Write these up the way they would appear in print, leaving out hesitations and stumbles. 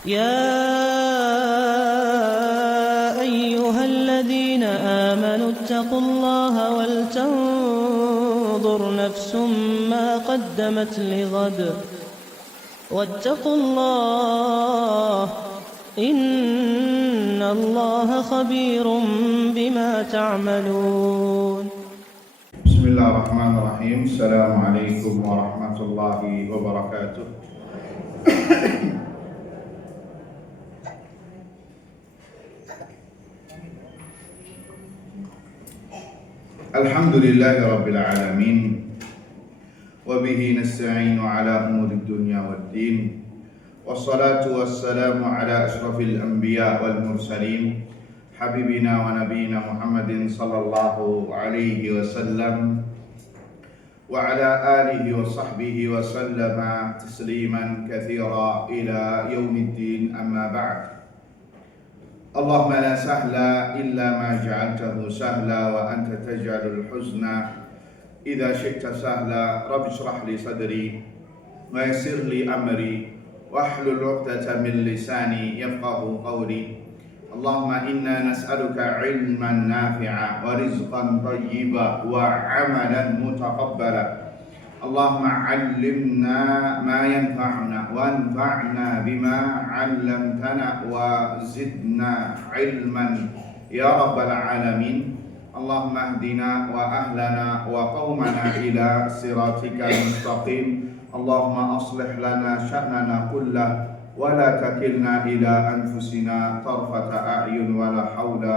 يا أيها الذين آمنوا اتقوا الله ولتنظر نفس ما قدمت لغد واتقوا الله إن الله خبير بما تعملون. بسم الله الرحمن الرحيم. السلام عليكم ورحمة الله وبركاته. Alhamdulillahi Rabbil Alamin, wabihi nasta'inu ala umuri dunya waddin, wassalatu wassalamu ala ashrafil anbiya wal mursalin, habibina wa nabiyina Muhammadin sallallahu alaihi wasallam wa ala alihi wa sahbihi wa sallama tasliman kathira ila yaumiddin, amma ba'd. Allahumma la sahla illa ma ja'altahu sahla wa anta taj'alul huzna idza syi'ta sahla. Rabbi shrah li sadri wa yassir li amri wahlul 'uqdatam min lisani yafqahu qawli. Allahumma inna nas'aluka 'ilman nafi'a wa rizqan thayyiba wa 'amalan mutaqabbala. Allahumma 'allimna ma yanfa'una wanfa'na bima 'allamtana wa zidna 'ilman ya rabbal alamin. Allahumma ihdina wa ahlana wa qaumana ila siratikal mustaqim. Allahumma aslih lana sya'nana kullah wa la takilna ila anfusina tarfata a'yun wa la hawla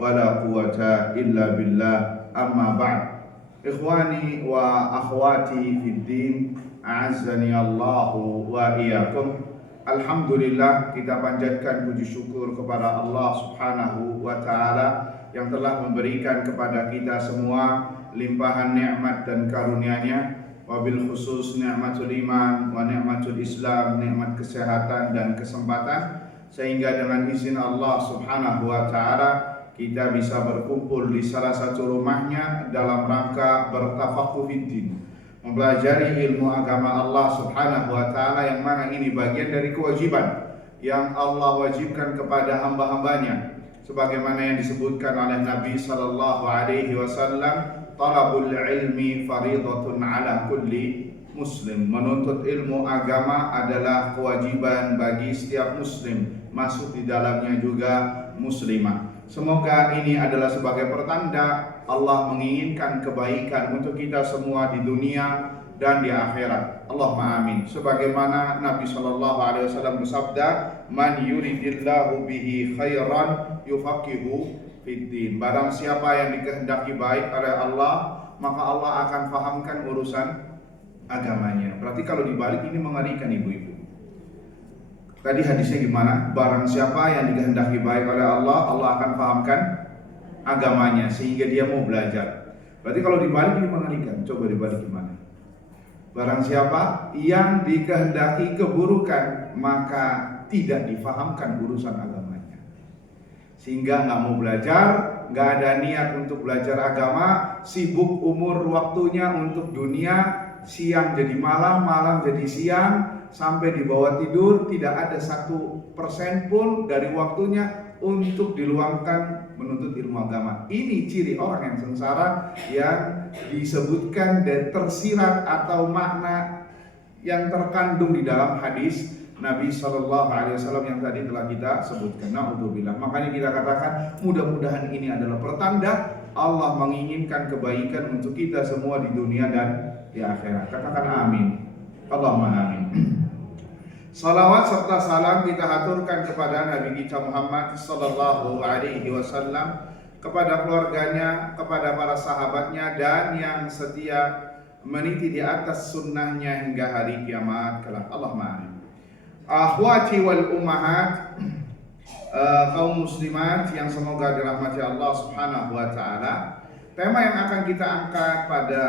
wa la quwwata illa billah, amma ba'd. Ikhwani wa akhwati fid din, a'azzani Allahu wa iyyakum. Alhamdulillah, kita panjatkan puji syukur kepada Allah Subhanahu wa taala yang telah memberikan kepada kita semua limpahan nikmat dan karunia-Nya, wabil khusus nikmatul iman wa nikmatul Islam, nikmat kesehatan dan kesempatan, sehingga dengan izin Allah Subhanahu wa taala kita bisa berkumpul di salah satu rumahnya dalam rangka bertafaqquh fiddin, mempelajari ilmu agama Allah Subhanahu wa taala, yang mana ini bagian dari kewajiban yang Allah wajibkan kepada hamba-hambanya, sebagaimana yang disebutkan oleh Nabi sallallahu alaihi wasallam, talabul ilmi faridatun ala kulli muslim. Menuntut ilmu agama adalah kewajiban bagi setiap muslim, masuk di dalamnya juga muslimah. Semoga ini adalah sebagai pertanda Allah menginginkan kebaikan untuk kita semua di dunia dan di akhirat. Allahumma amin. Sebagaimana Nabi sallallahu alaihi wasallam bersabda, "Man yuridillahu bihi khairan yufaqihu fiddin." Barang siapa yang dikehendaki baik oleh Allah, maka Allah akan fahamkan urusan agamanya. Berarti kalau dibalik ini mengerikan, ibu-ibu. Tadi hadisnya gimana? Barang siapa yang dikehendaki baik oleh Allah, Allah akan fahamkan agamanya sehingga dia mau belajar. Berarti kalau dibalik ini mengerikan. Coba dibalik gimana? Barang siapa yang dikehendaki keburukan, maka tidak difahamkan urusan agamanya, sehingga nggak mau belajar, nggak ada niat untuk belajar agama, sibuk umur waktunya untuk dunia, siang jadi malam, malam jadi siang, sampai dibawa tidur, tidak ada 1% pun dari waktunya untuk diluangkan menuntut ilmu agama. Ini ciri orang yang sengsara, yang disebutkan dan tersirat atau makna yang terkandung di dalam hadis Nabi sallallahu alaihi wasallam yang tadi telah kita sebutkan. Na'udzubillah. Makanya kita katakan mudah-mudahan ini adalah pertanda Allah menginginkan kebaikan untuk kita semua di dunia dan di akhirat. Katakan amin. Allahumma amin. Salawat serta salam kita haturkan kepada Nabi kita Muhammad sallallahu alaihi wasallam, kepada keluarganya, kepada para sahabatnya, dan yang setia meniti di atas sunnahnya hingga hari kiamat kelak. Allahumma amin. Akhwati wal ummahat, kaum muslimat yang semoga dirahmati Allah Subhanahu wa taala. Tema yang akan kita angkat pada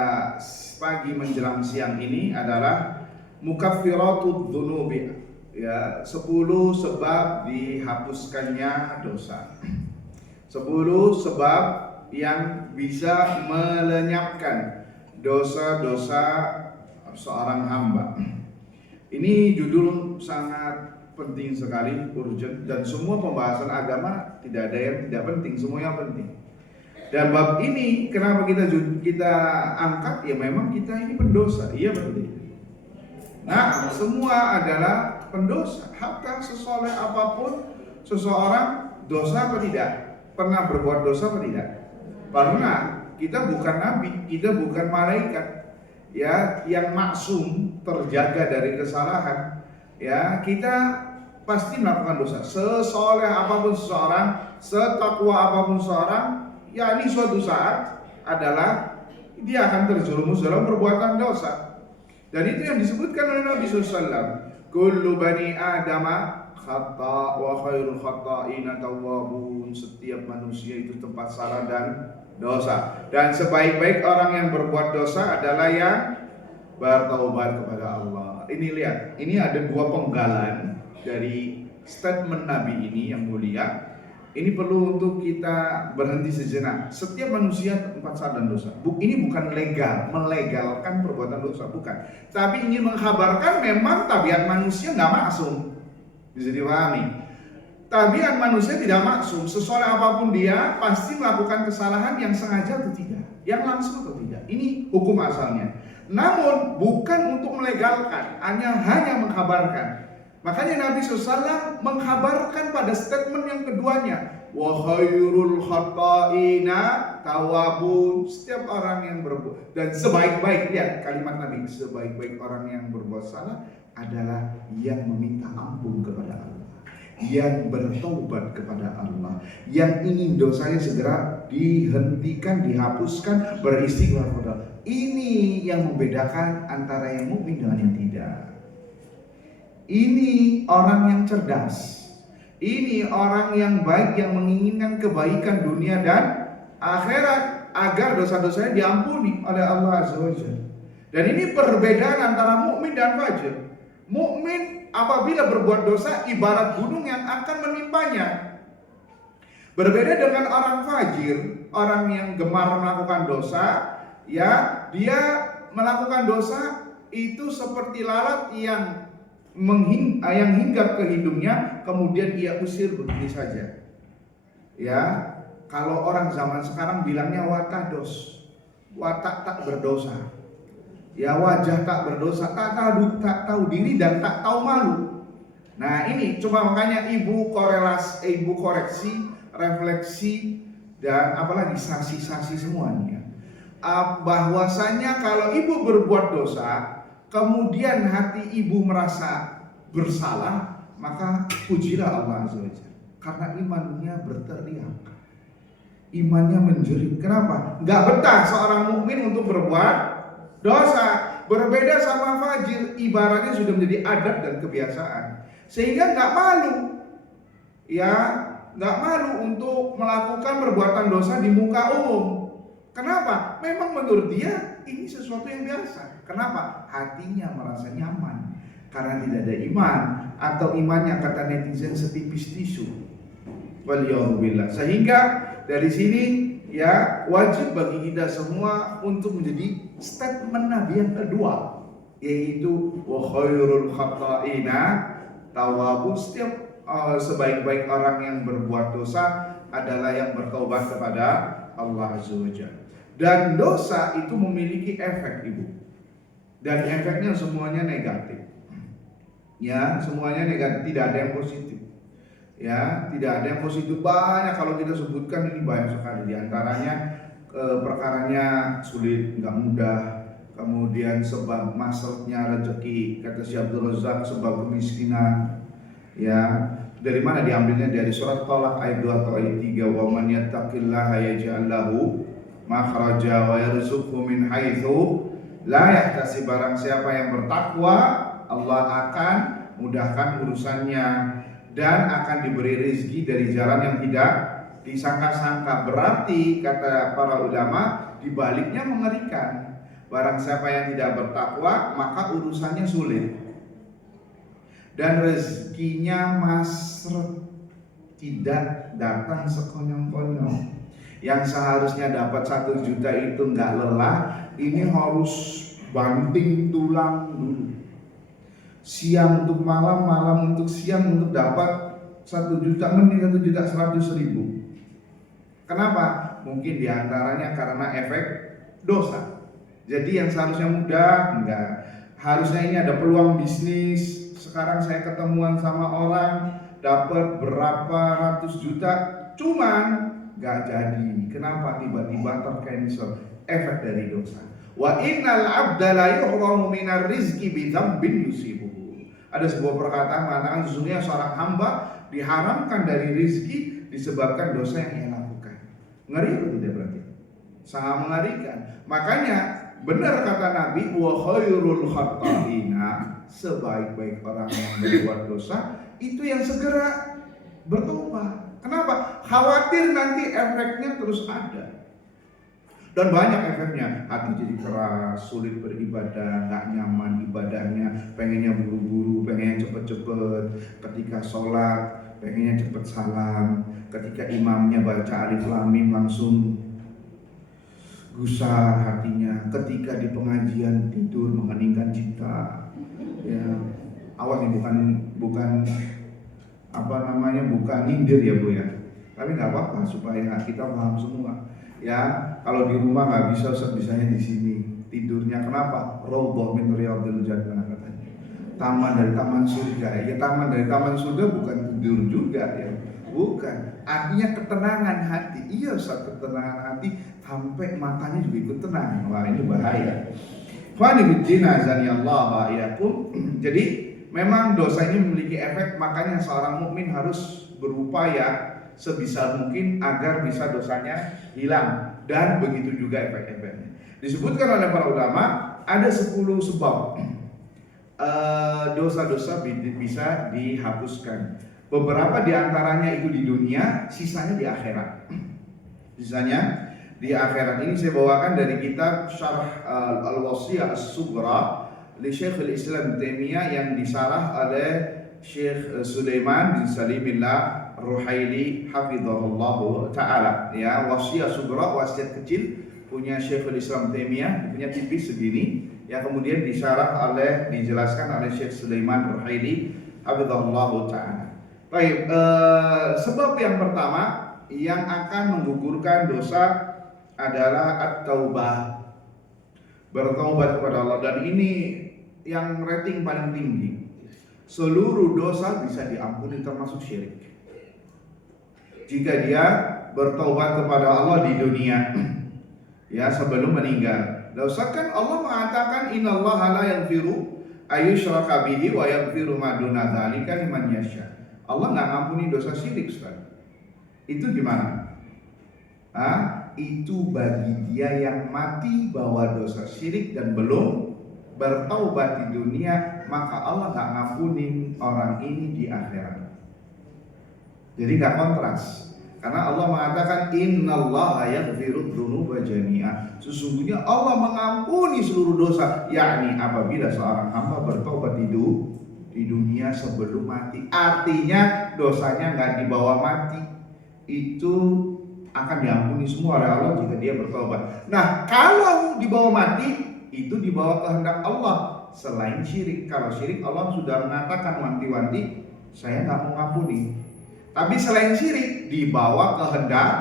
pagi menjelang siang ini adalah mukaffiratudz dzunubi, ya, 10 sebab dihapuskannya dosa. 10 sebab yang bisa melenyapkan dosa-dosa seorang hamba. Ini judul sangat penting sekali, urgent, dan semua pembahasan agama tidak ada yang tidak penting, semuanya penting. Dan bab ini kenapa kita angkat? Ya memang kita ini pendosa, iya penting. Nah, semua adalah pendosa. Hatta sesoleh apapun seseorang, dosa apa tidak? Pernah berbuat dosa apa tidak? Pernah. Kita bukan nabi, kita bukan malaikat, ya, yang maksum terjaga dari kesalahan. Ya, kita pasti melakukan dosa. Sesoleh apapun seseorang, setakwa apapun seseorang, ya ini suatu saat adalah dia akan terjerumus dalam perbuatan dosa. Dan itu yang disebutkan oleh Nabi SAW. Kullu bani adama khata wa khairul khata'ina tawwabun. Setiap manusia itu tempat salah dan dosa. Dan sebaik-baik orang yang berbuat dosa adalah yang bertaubat kepada Allah. Ini lihat, ini ada dua penggalan dari statement Nabi ini yang mulia. Ini perlu untuk kita berhenti sejenak. Setiap manusia tempat salah dan dosa. Ini bukan melegalkan perbuatan dosa, bukan. Tapi ingin mengkhabarkan memang tabiat manusia nggak maksum. Bisa dipahami. Tabiat manusia tidak maksum. Sesoleh apapun dia pasti melakukan kesalahan yang sengaja atau tidak, yang langsung atau tidak. Ini hukum asalnya. Namun bukan untuk melegalkan, hanya mengkhabarkan. Makanya Nabi SAW mengkhabarkan pada statement yang keduanya, wa khairul khata'ina tawabun. Setiap orang yang berbuat, dan sebaik-baik, lihat kalimat Nabi, sebaik-baik orang yang berbuat salah adalah yang meminta ampun kepada Allah, yang bertobat kepada Allah, yang ingin dosanya segera dihentikan, dihapuskan, beristighfar kepada Allah. Ini yang membedakan antara yang mukmin dengan yang tidak. Ini orang yang cerdas. Ini orang yang baik, yang menginginkan kebaikan dunia dan akhirat agar dosa-dosanya diampuni oleh Allah Azza wa Jalla. Dan ini perbedaan antara mukmin dan fajir. Mukmin apabila berbuat dosa ibarat gunung yang akan menimpanya. Berbeda dengan orang fajir, orang yang gemar melakukan dosa, ya, dia melakukan dosa itu seperti lalat yang hinggap ke hidungnya, kemudian ia usir begini saja. Ya, kalau orang zaman sekarang bilangnya watados, watak tak berdosa. Ya, wajah tak berdosa, tak tahu diri dan tak tahu malu. Nah ini coba makanya ibu koreksi, refleksi, dan apalagi saksi semuanya. Bahwasanya kalau ibu berbuat dosa, kemudian hati ibu merasa bersalah, maka pujilah Allah Azza wa Jalla. Karena imannya berteriak, imannya menjerit. Kenapa? Gak betah seorang mukmin untuk berbuat dosa. Berbeda sama fajir, ibaratnya sudah menjadi adat dan kebiasaan, sehingga gak malu. Ya, gak malu untuk melakukan perbuatan dosa di muka umum. Kenapa? Memang menurut dia ini sesuatu yang biasa. Kenapa? Hatinya merasa nyaman karena tidak ada iman, atau imannya kata netizen setipis tisu. Waliyahumillah. Sehingga dari sini ya wajib bagi kita semua untuk menjadi statement Nabi yang kedua, yaitu wa khairul khata'ina tawwabun. Setiap sebaik-baik orang yang berbuat dosa adalah yang bertaubat kepada Allah Azza wa Jalla. Dan dosa itu memiliki efek, Ibu. Dan efeknya semuanya negatif. Ya, semuanya negatif, tidak ada yang positif. Ya, tidak ada yang positif. Banyak kalau kita sebutkan ini banyak sekali. Di antaranya perkaranya sulit, nggak mudah. Kemudian sebab masalahnya rezeki, kata Syekh Abdul Razak, sebab kemiskinan. Ya, dari mana diambilnya? Dari surat Thalaq ayat 2 atau ayat 3. Wa man yattaqillaha yaj'al lahu makhraja wa yarzuqhu min haitsu la yahtasib. Barang siapa yang bertakwa, Allah akan mudahkan urusannya dan akan diberi rezeki dari jalan yang tidak disangka-sangka. Berarti kata para ulama, dibaliknya mengerikan. Barang siapa yang tidak bertakwa, maka urusannya sulit dan rezekinya masret, tidak datang sekonyong-konyong. Yang seharusnya dapat 1 juta itu nggak lelah, ini harus banting tulang dulu. siang untuk malam, malam untuk siang untuk dapat 1 juta, mending 1.100.000. Kenapa? Mungkin diantaranya karena efek dosa. Jadi yang seharusnya mudah, enggak. Harusnya ini ada peluang bisnis. Sekarang saya ketemuan sama orang, dapat berapa ratus juta, cuman enggak jadi. Kenapa? Tiba-tiba tercancel. Efek dari dosa. Wa innal abda la yuhramu minar rizqi bi dzambin yusibuhu. Ada sebuah perkataan mengatakan sesungguhnya seorang hamba diharamkan dari rizki disebabkan dosa yang ia lakukan. Ngeri atau tidak berarti? Sangat mengerikan. Makanya benar kata Nabi, wa khairul khata'ina, sebaik-baik orang yang berbuat dosa itu yang segera bertobat. Kenapa? Khawatir nanti efeknya terus ada. Dan banyak efeknya, hati jadi keras, sulit beribadah, gak nyaman ibadahnya, pengennya buru-buru, pengennya cepet-cepet, ketika sholat, pengennya cepet salam, ketika imamnya baca alif lam mim langsung gusar hatinya, ketika di pengajian tidur mengheningkan cipta. Ya, awas nih, bukan bukan nyindir ya Bu ya, tapi nggak apa-apa supaya kita paham semua. Ya, kalau di rumah nggak bisa, bisanya di sini tidurnya. Kenapa? Raudhah min riyadhil jannah katanya. Taman dari taman surga. Ya, taman dari taman surga bukan tidur juga ya. Bukan. Artinya ketenangan hati. Iya, Ustaz, ketenangan hati sampai matanya juga ikut tenang. Wah, ini bahaya. Fani bidina zanillah wa iyakum. Jadi memang dosa ini memiliki efek, makanya seorang mukmin harus berupaya sebisa mungkin agar bisa dosanya hilang, dan begitu juga efek-efeknya. Disebutkan oleh para ulama ada 10 sebab dosa-dosa bisa dihapuskan. Beberapa diantaranya itu di dunia, sisanya di akhirat. Sisanya di akhirat. Ini saya bawakan dari kitab Syarh Al-Wasiyah As-Sughra li Syekhul Islam Taimiyah yang disarah oleh Syekh Sulaiman bin Salimillah Ruhaili hafizahullahu ta'ala. Ya, Wasiyah Sughra, wasiat kecil punya Syekhul Islam Taimiyah, punya tipis segini, yang kemudian dijelaskan oleh Syekh Sulaiman Ruhaili hafizahullahu ta'ala. Baik, sebab yang pertama yang akan menggugurkan dosa adalah at-taubah, bertaubat kepada Allah. Dan ini yang rating paling tinggi. Seluruh dosa bisa diampuni termasuk syirik, jika dia bertaubat kepada Allah di dunia, ya, sebelum meninggal. Dosa kan Allah mengatakan innallaha la yaghfiru ayyushraka bihi wa yaghfiru ma duna dzalika liman yasha. Allah enggak ngampuni dosa syirik, Ustaz. Itu gimana? Itu bagi dia yang mati bawa dosa syirik dan belum bertaubat di dunia, maka Allah enggak ngampunin orang ini di akhirat. Jadi enggak kontras. Karena Allah mengatakan innallaha yaghfiru dzunuba jami'a. Sesungguhnya Allah mengampuni seluruh dosa, yakni apabila seorang hamba bertobat di dunia sebelum mati. Artinya dosanya enggak dibawa mati. Itu akan diampuni semua oleh Allah jika dia bertobat. Nah, kalau dibawa mati, itu dibawa kehendak Allah. Selain syirik, kalau syirik Allah sudah mengatakan wanti-wanti, saya enggak mau ngampuni. Tapi selain syirik, dibawa kehendak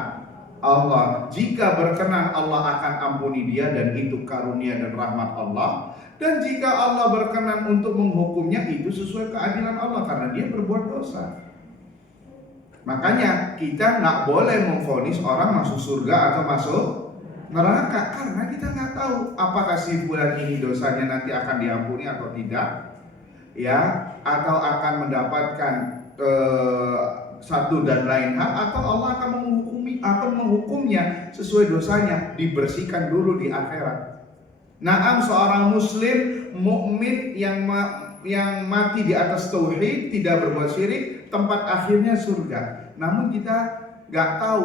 Allah. Jika berkenan, Allah akan ampuni dia, dan itu karunia dan rahmat Allah. Dan jika Allah berkenan untuk menghukumnya, itu sesuai keadilan Allah karena dia berbuat dosa. Makanya kita nggak boleh memvonis orang masuk surga atau masuk neraka, karena kita nggak tahu apakah si fulan ini dosanya nanti akan diampuni atau tidak, ya, atau akan mendapatkan satu dan lain hal, atau Allah akan menghukumi atau menghukumnya sesuai dosanya, dibersihkan dulu di akhirat. Naam, seorang muslim mukmin yang mati di atas tauhid, tidak berbuat syirik, tempat akhirnya surga. Namun kita nggak tahu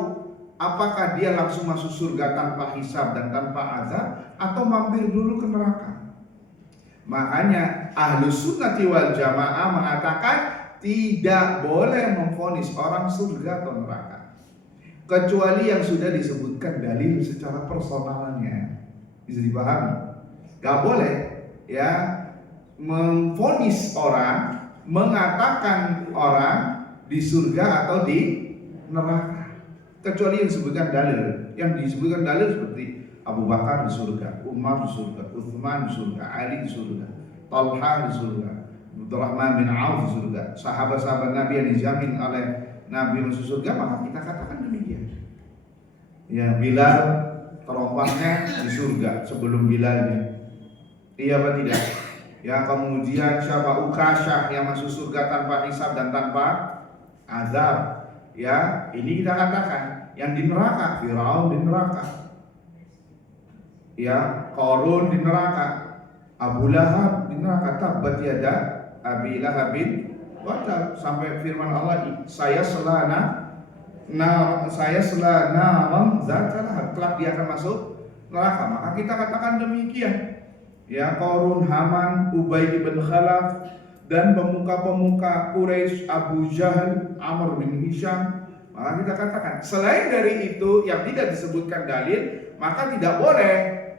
apakah dia langsung masuk surga tanpa hisab dan tanpa azab, atau mampir dulu ke neraka. Makanya Ahlus Sunnati wal Jamaah mengatakan tidak boleh memvonis orang surga atau neraka, kecuali yang sudah disebutkan dalil secara personalnya, bisa dipahami. Gak boleh, ya, memvonis orang, mengatakan orang di surga atau di neraka, kecuali yang disebutkan dalil. Yang disebutkan dalil seperti Abu Bakar di surga, Umar di surga, Utsman di surga, Ali di surga, Talha di surga, Abdurrahman bin Auf di surga, sahabat-sahabat Nabi yang dijamin oleh Nabi masuk surga, maka kita katakan demikian. Ya, Bilal terompahnya di surga sebelum Bilalnya. Iya apa tidak? Ya, kemudian siapa Ukasyah yang masuk surga tanpa hisab dan tanpa azab. Ya, ini kita katakan. Yang di neraka, Firaun di neraka. Ya, Qarun di neraka, Abu Lahab di neraka, tabbat yada Abi Lahabin wa tab, sampai firman Allah, saya selana naram zat lahab, kelak dia akan masuk neraka. Maka kita katakan demikian. Ya, Qarun, Haman, Ubay bin Khalaf, dan pemuka-pemuka Quraisy, Abu Jahal, Amr bin Hisham. Maka kita katakan, selain dari itu yang tidak disebutkan dalil, maka tidak boleh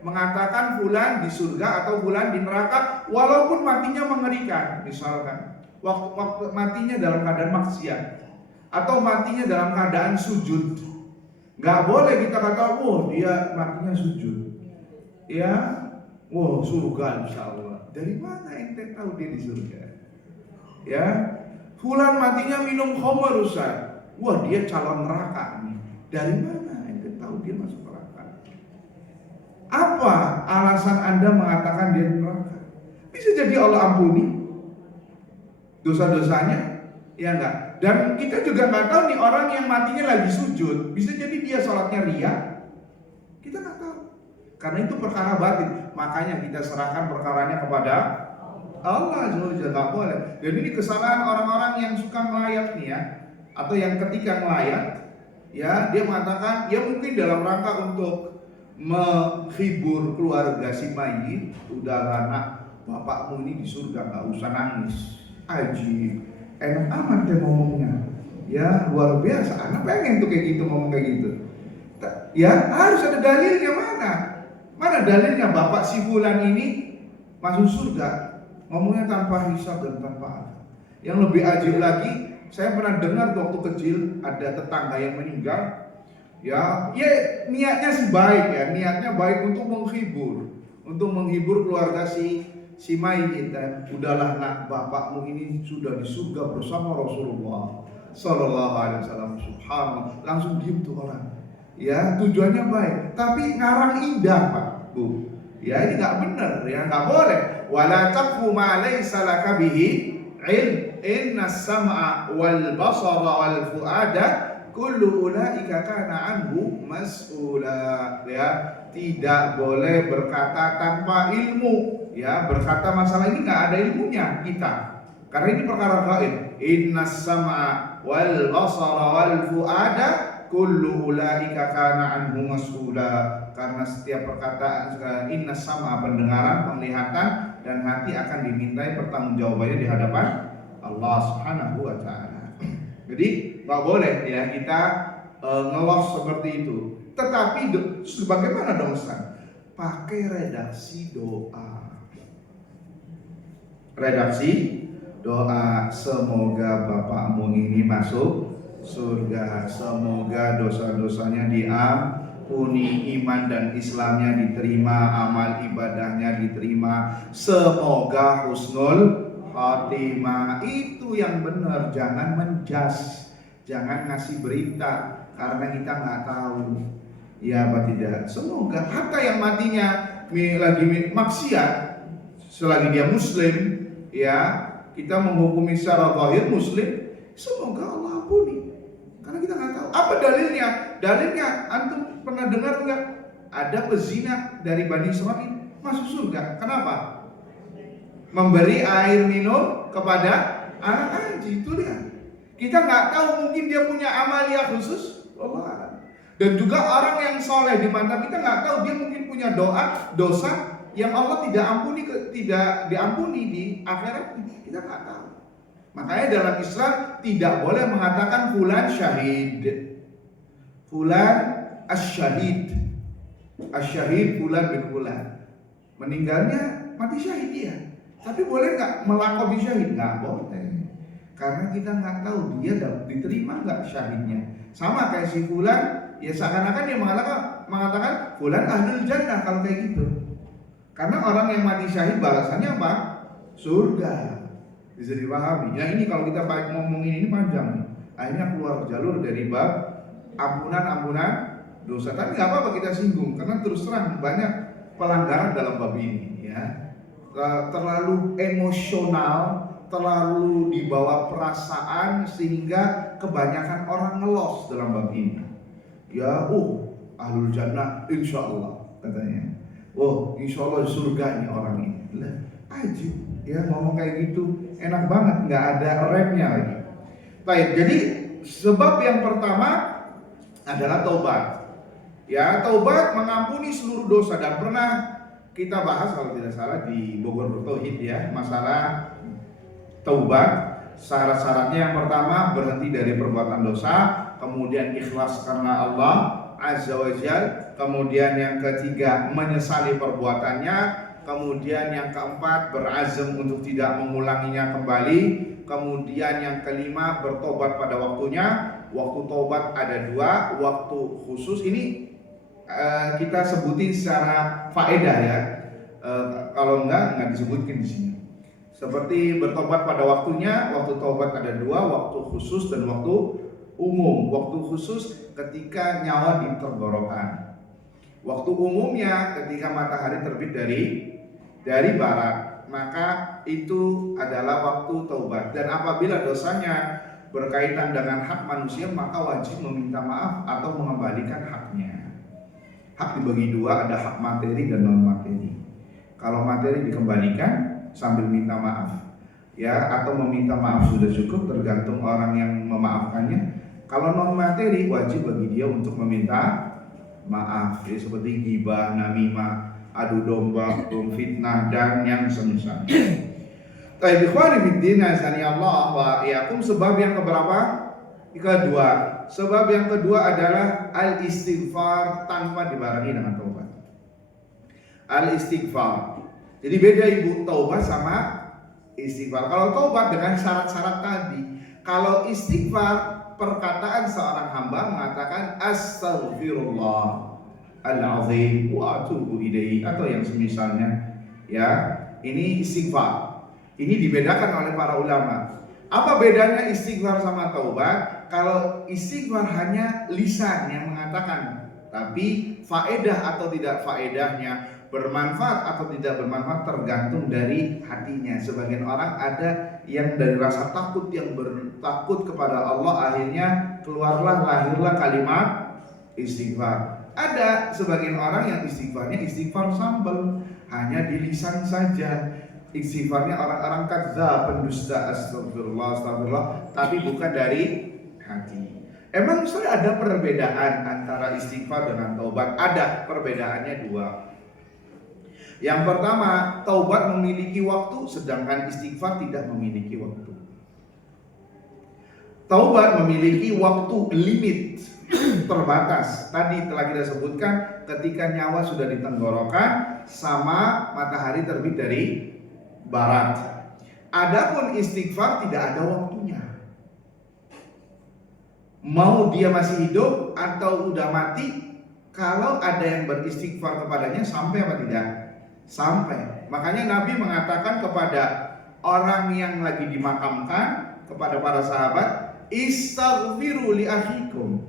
mengatakan fulan di surga atau fulan di neraka, walaupun matinya mengerikan. Misalkan waktu matinya dalam keadaan maksiat atau matinya dalam keadaan sujud, nggak boleh kita kata, oh dia matinya sujud, ya, wow surga insya Allah. Dari mana ente tahu dia di surga? Ya, fulan matinya minum khamr Ustaz, wah dia calon neraka nih. Dari mana ente tahu dia masuk neraka? Apa alasan Anda mengatakan dia neraka? Bisa jadi Allah ampuni dosa-dosanya, ya enggak? Dan kita juga nggak tahu nih orang yang matinya lagi sujud, bisa jadi dia sholatnya ria, kita nggak tahu. Karena itu perkara batin, makanya kita serahkan perkaranya kepada Allah. Nggak boleh. Dan ini kesalahan orang-orang yang suka melayat nih ya, atau yang ketika melayat, ya dia mengatakan, ya mungkin dalam rangka untuk menghibur keluarga si mayit, udahlah nak, bapakmu ini di surga, nggak usah nangis. Aji, enak amat dia ngomongnya, ya luar biasa. Anak pengen tuh kayak gitu, ngomong kayak gitu. Ya harus ada dalilnya. Mana dalilnya bapak si fulan ini masuk surga, ngomongnya tanpa hisab dan tanpa azab. Yang lebih ajib lagi, saya pernah dengar waktu kecil ada tetangga yang meninggal. Ya niatnya sih baik ya, niatnya baik untuk menghibur keluarga si mayit. Dan udahlah nak, bapakmu ini sudah di surga bersama Rasulullah Sallallahu Alaihi Wasallam. Subhanallah, langsung diem tuh orang. Ya tujuannya baik, tapi ngarang indah Pak Bu. Ya ini nggak benar, ya nggak boleh. Wala taqfu ma laysa laka bihi ilm, inna sam'a wal basara wal fuada kullu ulaika kana anhu mas'ula. Ya, tidak boleh berkata tanpa ilmu. Ya, berkata masalah ini nggak ada ilmunya kita. Karena ini perkara gaib. Inna sam'a wal basara wal fuada kullu ulaika kana anhu mas'ula. Karena setiap perkataan, inna sama, pendengaran, penglihatan, dan hati akan dimintai pertanggungjawabannya di hadapan Allah Subhanahu wa Ta'ala. Jadi nggak boleh ya kita ngelos seperti itu. Tetapi bagaimana dong Ustaz? Pakai redaksi doa. Redaksi doa, semoga bapakmu ini masuk surga, semoga dosa-dosanya diampuni, iman dan Islamnya diterima, amal ibadahnya diterima, semoga husnul khotimah. Itu yang benar, jangan menjas, jangan ngasih berita karena kita nggak tahu ya apa tidak. Semoga hatta yang matinya lagi maksiat, selagi dia muslim, ya kita menghukumi secara zahir muslim, semoga Allah ampuni. Karena kita nggak tahu apa dalilnya. Dalilnya, antum pernah dengar nggak? Ada pezina dari Bani Israil masuk surga. Kenapa? Memberi air minum kepada anak anjing. Itu dia. Kita nggak tahu, mungkin dia punya amalia khusus. Allah. Dan juga orang yang soleh di mata kita nggak tahu, dia mungkin punya dosa yang Allah tidak diampuni di akhirat. Kita nggak tahu. Makanya dalam Islam tidak boleh mengatakan fulan syahid, fulan asyhid, asyhid fulan bin fulan. Meninggalnya mati syahid dia. Tapi boleh nggak melakobi syahid? Nggak boleh. Karena kita nggak tahu dia diterima nggak syahidnya. Sama kayak si fulan, ya seakan-akan dia mengatakan fulan ahlul jannah kalau kayak gitu. Karena orang yang mati syahid balasannya apa? Surga. Bisa dipahami. Ya ini kalau kita ngomongin ini panjang nih. Akhirnya keluar jalur dari bab ampunan dosa. Tapi nggak apa-apa kita singgung karena terus terang banyak pelanggaran dalam bab ini. Ya, terlalu emosional, terlalu dibawa perasaan sehingga kebanyakan orang ngelos dalam bab ini. Ya, ahlul jannah insya Allah katanya. Insya Allah surga nih orang ini. Lah, ajib ya ngomong kayak gitu. Enak banget, nggak ada remnya lagi. Baik, jadi sebab yang pertama adalah taubat. Ya, taubat mengampuni seluruh dosa dan pernah kita bahas kalau tidak salah di Bogor Bertauhid ya, masalah taubat. Syarat-syaratnya yang pertama berhenti dari perbuatan dosa, kemudian ikhlas karena Allah Azza wa Jal, kemudian yang ketiga menyesali perbuatannya, kemudian yang keempat berazam untuk tidak mengulanginya kembali, kemudian yang kelima bertobat pada waktunya. Waktu tobat ada dua, waktu khusus ini kita sebutin secara faedah ya, kalau enggak disebutkan di sini. Seperti bertobat pada waktunya, waktu tobat ada dua, waktu khusus dan waktu umum. Waktu khusus ketika nyawa di tenggorokan. Waktu umumnya ketika matahari terbit dari barat, maka itu adalah waktu taubat. Dan apabila dosanya berkaitan dengan hak manusia, maka wajib meminta maaf atau mengembalikan haknya. Hak dibagi dua, ada hak materi dan non materi. Kalau materi dikembalikan sambil minta maaf, ya, atau meminta maaf sudah cukup, tergantung orang yang memaafkannya. Kalau non materi wajib bagi dia untuk meminta maaf, ya, seperti ghibah, namimah, adu domba, fitnah dan yang semisal. Baik, ikhwani fiddin, azani Allah wa iyyakum. Sebab yang keberapa? Kedua. Sebab yang kedua adalah al-istighfar tanpa dibarengi dengan taubat. Al-istighfar. Jadi beda ibu, taubat sama istighfar. Kalau taubat dengan syarat-syarat tadi, kalau istighfar perkataan seorang hamba mengatakan astaghfirullah al-azim wa atubu ilaihi atau yang semisalnya, ya, ini istighfar. Ini dibedakan oleh para ulama. Apa bedanya istighfar sama taubat? Kalau istighfar hanya lisan yang mengatakan, tapi faedah atau tidak faedahnya, bermanfaat atau tidak bermanfaat tergantung dari hatinya. Sebagian orang ada yang dari rasa takut, yang bertakut kepada Allah, akhirnya lahirlah kalimat istighfar. Ada sebagian orang yang istighfarnya istighfar sambal, hanya di lisan saja. Istighfarnya orang-orang kadzdzab, pendusta, astagfirullah, tapi bukan dari hati. Emang sudah ada perbedaan antara istighfar dengan taubat? Ada, perbedaannya dua. Yang pertama, taubat memiliki waktu, sedangkan istighfar tidak memiliki waktu. Taubat memiliki waktu limit, terbatas. Tadi telah kita sebutkan, ketika nyawa sudah di tenggorokan sama matahari terbit dari barat. Adapun istighfar tidak ada waktunya. Mau dia masih hidup atau udah mati, kalau ada yang beristighfar kepadanya sampai apa tidak? Sampai. Makanya Nabi mengatakan kepada orang yang lagi dimakamkan, kepada para sahabat, istaghfiru li akhikum.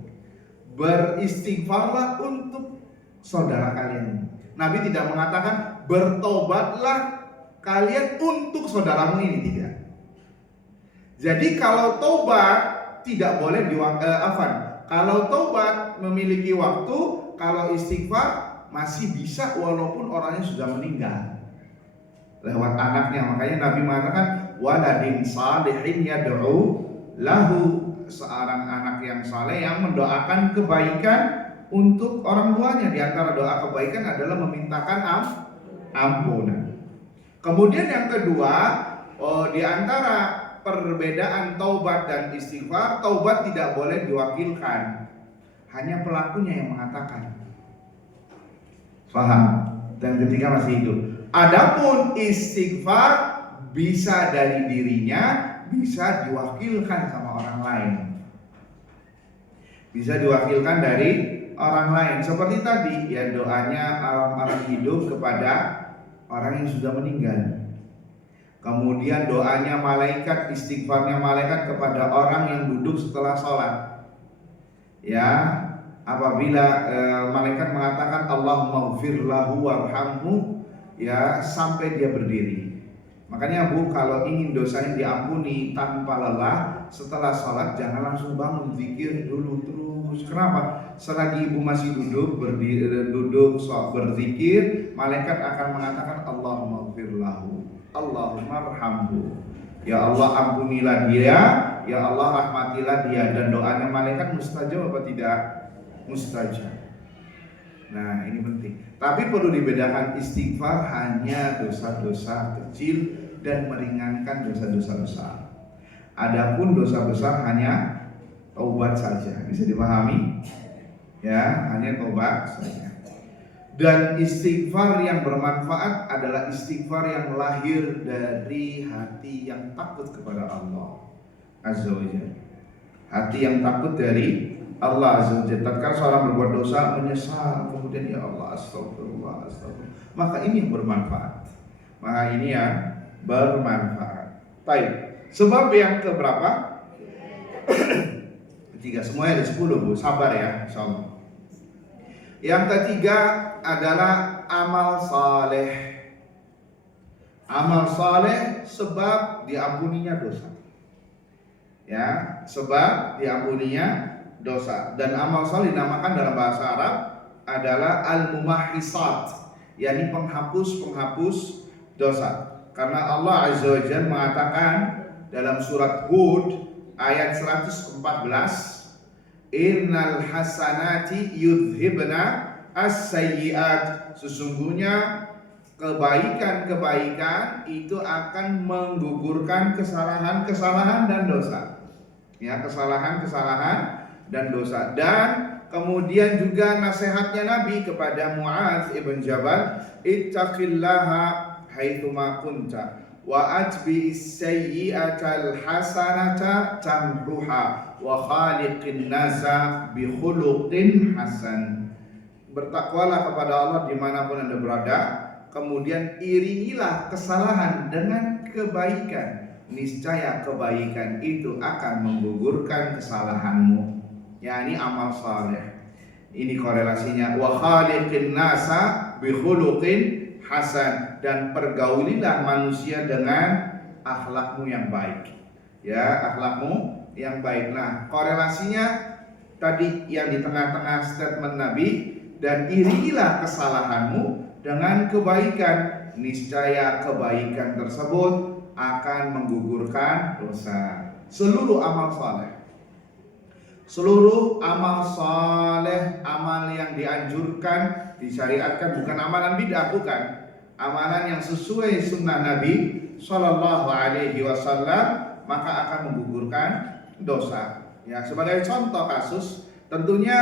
Beristighfarlah untuk saudara kalian. Nabi tidak mengatakan bertobatlah kalian untuk saudaramu ini, tidak. Jadi kalau taubat tidak boleh kalau taubat memiliki waktu, kalau istighfar masih bisa walaupun orangnya sudah meninggal lewat anaknya. Makanya Nabi mengatakan waladin salihin yad'u lahu, seorang anak yang saleh yang mendoakan kebaikan untuk orang tuanya. Di antara doa kebaikan adalah memintakan ampunan. Kemudian yang kedua, di antara perbedaan taubat dan istighfar, taubat tidak boleh diwakilkan, hanya pelakunya yang mengatakan. Paham? Dan ketika masih hidup. Adapun istighfar bisa dari dirinya, bisa diwakilkan sama orang lain. Bisa diwakilkan dari orang lain. Seperti tadi ya, doanya orang-orang hidup kepada orang yang sudah meninggal. Kemudian doanya malaikat, istighfarnya malaikat kepada orang yang duduk setelah sholat. Ya, apabila malaikat mengatakan Allahumma ighfir lahu warhamhu, ya, sampai dia berdiri. Makanya Bu, kalau ingin dosanya diampuni tanpa lelah setelah sholat, jangan langsung bangun, zikir dulu terus. Kenapa? Selagi Ibu masih duduk, berdiri, berzikir, malaikat akan mengatakan Allahumma ighfir lahu, Allahumma arhamhu. Ya Allah, ampunilah dia, ya Allah, rahmatilah dia. Dan doanya malaikat mustajab apa tidak? Mustajab. Nah, ini penting. Tapi perlu dibedakan, istighfar hanya dosa-dosa kecil dan meringankan dosa-dosa besar. Adapun dosa besar hanya taubat saja. Bisa dipahami? Ya, hanya taubat saja. Dan istighfar yang bermanfaat adalah istighfar yang lahir dari hati yang takut kepada Allah Azza wa Jalla. Hati yang takut dari Allah Azza wa Jalla. Tatkala seorang berbuat dosa, menyesal, kemudian ya Allah, astagfirullah, astagfirullah, maka ini yang bermanfaat. Maka ini yang bermanfaat. Baik. Sebab yang keberapa? Ketiga. Semuanya ada 10 Bu. Sabar ya, insyaallah. Yang ketiga adalah amal saleh. Amal saleh sebab diampuninya dosa. Ya, sebab diampuninya dosa. Dan amal saleh dinamakan dalam bahasa Arab adalah al-mumahhisat, yakni penghapus dosa. Karena Allah Azza wa Jalla mengatakan dalam surat Hud ayat 114, innal hasanati yudhibna as-sayyi'at, sesungguhnya kebaikan-kebaikan itu akan menggugurkan kesalahan-kesalahan dan dosa. Ya, kesalahan-kesalahan dan dosa. Dan kemudian juga nasihatnya Nabi kepada Mu'adz ibn Jabal, ittaqillaha haitsuma kunta wa atbi'is sayyi'atal hasanata tamhuha wa khaliqin nasa bi khuluqin hasan. Bertakwalah kepada Allah dimanapun Anda berada, kemudian iringilah kesalahan dengan kebaikan, niscaya kebaikan itu akan menggugurkan kesalahanmu. Ya, ini amal saleh. Ini korelasinya. Wa khaliqin nasa bi khuluqin hasan, dan pergaulilah manusia dengan akhlakmu yang baik. Ya, akhlakmu yang baik. Nah, korelasinya tadi yang di tengah-tengah statement Nabi, dan iringilah kesalahanmu dengan kebaikan, niscaya kebaikan tersebut akan menggugurkan dosa. Seluruh amal saleh, amal yang dianjurkan, disyariatkan, bukan amalan bid'ah, bukan. Amalan yang sesuai sunnah Nabi Sallallahu Alaihi Wasallam, maka akan menggugurkan dosa. Ya, sebagai contoh kasus, tentunya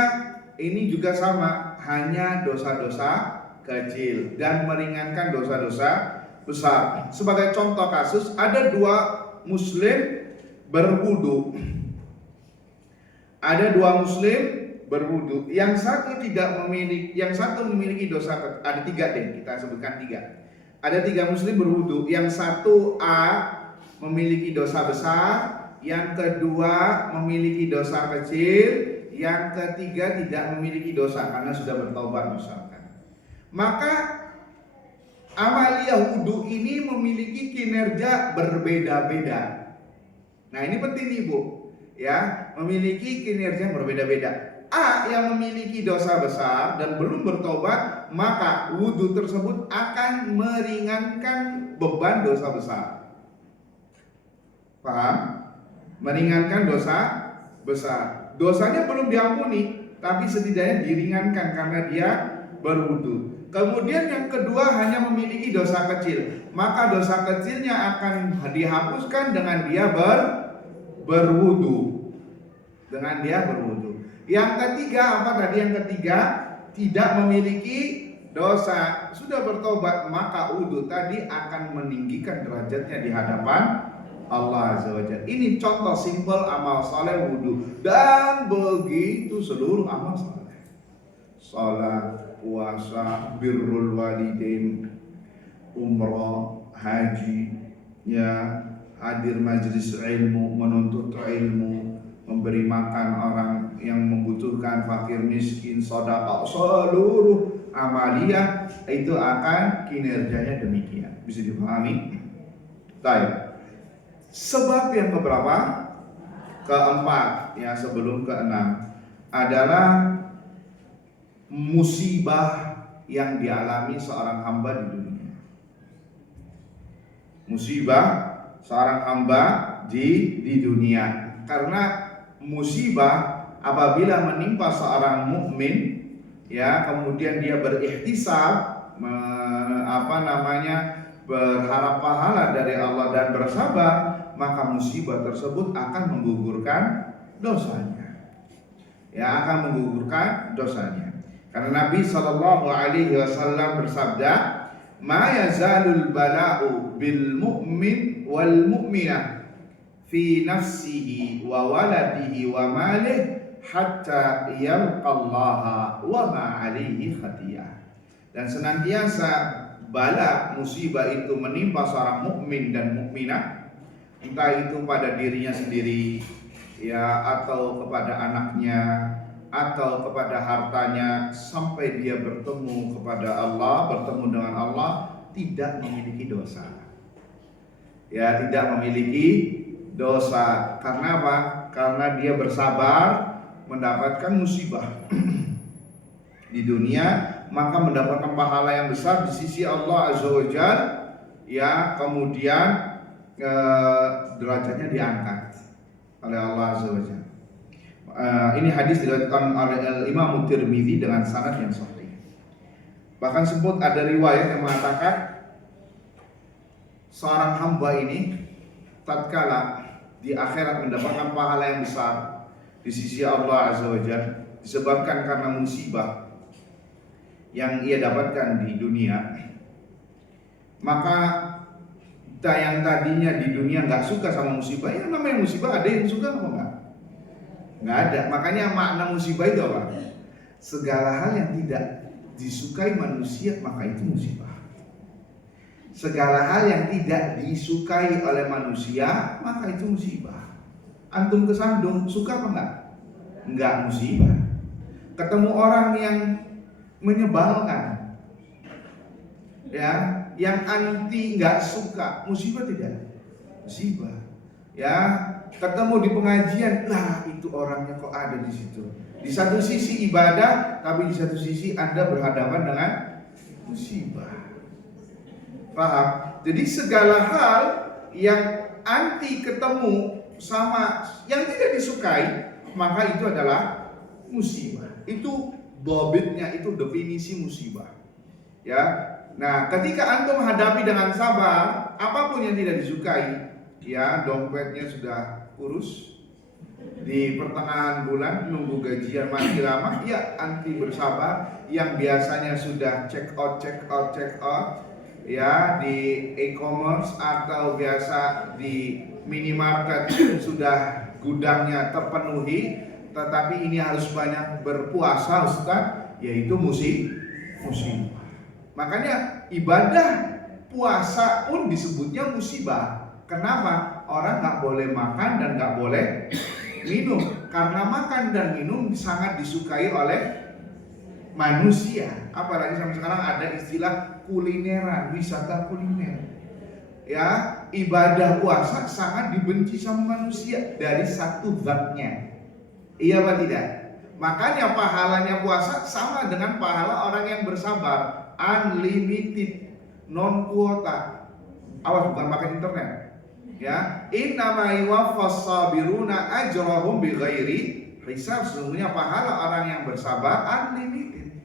ini juga sama, hanya dosa-dosa kecil dan meringankan dosa-dosa besar. Sebagai contoh kasus, ada 2 muslim berwudu. Ada 2 muslim berwudu. Yang satu memiliki dosa. Ada 3 deh, kita sebutkan 3. Ada 3 muslim berwudu. Yang satu A memiliki dosa besar, yang kedua memiliki dosa kecil, yang ketiga tidak memiliki dosa karena sudah bertaubat misalkan. Maka amaliyah wudu ini memiliki kinerja berbeda-beda. Nah, ini penting nih Bu, ya, memiliki kinerja berbeda-beda. A yang memiliki dosa besar dan belum bertobat, maka wudu tersebut akan meringankan beban dosa besar. Paham? Meringankan dosa besar. Dosanya belum diampuni, tapi setidaknya diringankan karena dia berwudu. Kemudian yang kedua hanya memiliki dosa kecil, maka dosa kecilnya akan dihapuskan dengan dia berwudu. Yang ketiga apa tadi? Yang ketiga tidak memiliki dosa, sudah bertobat, maka wudu tadi akan meninggikan derajatnya di hadapan Allah Azza wa Jalla. Ini contoh simpel amal saleh wudu, dan begitu seluruh amal saleh. Salat, puasa, birrul walidain, umrah, haji, ya, hadir majelis ilmu, menuntut ilmu, memberi makan orang yang membutuhkan, fakir miskin, sedekah, seluruh amalia itu akan kinerjanya demikian. Bisa dipahami? Baik. Sebab yang keberapa? Keempat, ya, sebelum keenam, adalah musibah yang dialami seorang hamba di dunia. Musibah seorang hamba di dunia. Karena musibah apabila menimpa seorang mukmin, ya, kemudian dia berikhtisab, berharap pahala dari Allah dan bersabar, maka musibah tersebut akan menggugurkan dosanya. Ya, akan menggugurkan dosanya. Karena Nabi SAW bersabda, "Ma yazalul bala'u bil mu'min wal mu'minah fi nafsihi wa waladihi wa malih hatta yalqallaha wa ma alaihi khatiyah." Dan senantiasa bala musibah itu menimpa seorang mukmin dan mukminah, entah itu pada dirinya sendiri, ya, atau kepada anaknya, atau kepada hartanya, sampai dia bertemu kepada Allah, bertemu dengan Allah, tidak memiliki dosa. Ya, tidak memiliki dosa. Karena apa? Karena dia bersabar mendapatkan musibah di dunia, maka mendapatkan pahala yang besar di sisi Allah Azza wa Jalla, ya, kemudian derajatnya diangkat oleh Allah Azza wa Jalla. Ini hadis diriwayatkan oleh Imam Tirmidzi dengan sanad yang sahih. Bahkan sebut ada riwayat yang mengatakan seorang hamba ini tatkala di akhirat mendapatkan pahala yang besar di sisi Allah Azza wa Jalla disebabkan karena musibah yang ia dapatkan di dunia, maka yang tadinya di dunia nggak suka sama musibah, yang namanya musibah ada yang suka apa enggak? Nggak ada. Makanya makna musibah itu apa? Segala hal yang tidak disukai manusia, maka itu musibah. Segala hal yang tidak disukai oleh manusia, maka itu musibah. Antum kesandung, suka apa enggak? Enggak, musibah. Ketemu orang yang menyebalkan, ya, yang anti, nggak suka, musibah tidak? Musibah. Ya, ketemu di pengajian, lah itu orangnya kok ada di situ. Di satu sisi ibadah, tapi di satu sisi Anda berhadapan dengan musibah. Paham? Jadi segala hal yang anti ketemu sama yang tidak disukai, maka itu adalah musibah. Itu dobitnya, itu definisi musibah. Ya. Nah, ketika antum menghadapi dengan sabar apapun yang tidak disukai, ya, dompetnya sudah kurus, di pertengahan bulan nunggu gajian masih lama, ya, anti bersabar. Yang biasanya sudah check out, ya, di e-commerce atau biasa di minimarket sudah gudangnya terpenuhi, tetapi ini harus banyak berpuasa, Ustaz, yaitu musibah. Makanya ibadah puasa pun disebutnya musibah. Kenapa? Orang nggak boleh makan dan nggak boleh minum, karena makan dan minum sangat disukai oleh manusia. Apalagi sampai sekarang ada istilah kulineran, wisata kuliner. Ya, ibadah puasa sangat dibenci sama manusia dari satu zatnya. Iya apa tidak? Makanya pahalanya puasa sama dengan pahala orang yang bersabar, unlimited, non kuota. Awas, bukan pakai internet. Ya, innama yuwaffas sabiruna ajrahum bighairi hisab. Sesungguhnya pahala orang yang bersabar unlimited.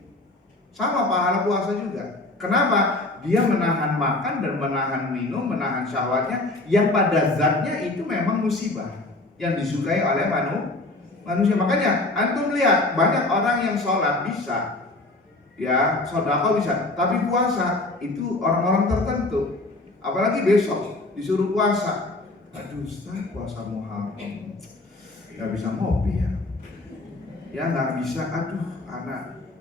Sama pahala puasa juga. Kenapa? Dia menahan makan dan menahan minum, menahan syahwatnya yang pada zatnya itu memang musibah yang disukai oleh manusia. Makanya antum lihat banyak orang yang sholat bisa, Ya, sedekah bisa, tapi puasa itu orang-orang tertentu. Apalagi besok disuruh puasa. Aduh, Ustaz, puasa Muharram nggak bisa ngopi ya. Ya nggak bisa, aduh anak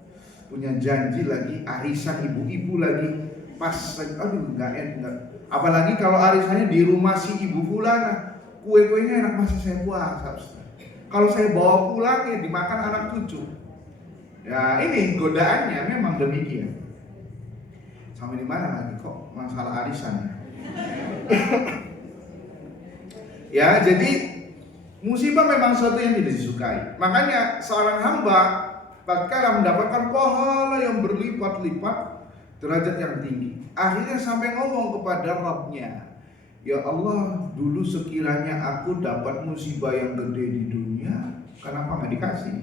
punya janji lagi, arisan ibu-ibu lagi. Pas, aduh nggak enak. Apalagi kalau arisannya di rumah si ibu fulana, kue-kuenya enak, masih saya puasa Ustaz. Kalau saya bawa pulang ya dimakan anak cucu. Ya ini godaannya memang demikian. Sampai di mana lagi kok masalah arisan? Ya, jadi musibah memang sesuatu yang tidak disukai. Makanya seorang hamba tatkala mendapatkan pahala yang berlipat-lipat, derajat yang tinggi, akhirnya sampai ngomong kepada Rabbnya, ya Allah, dulu sekiranya aku dapat musibah yang gede di dunia, kenapa nggak dikasih?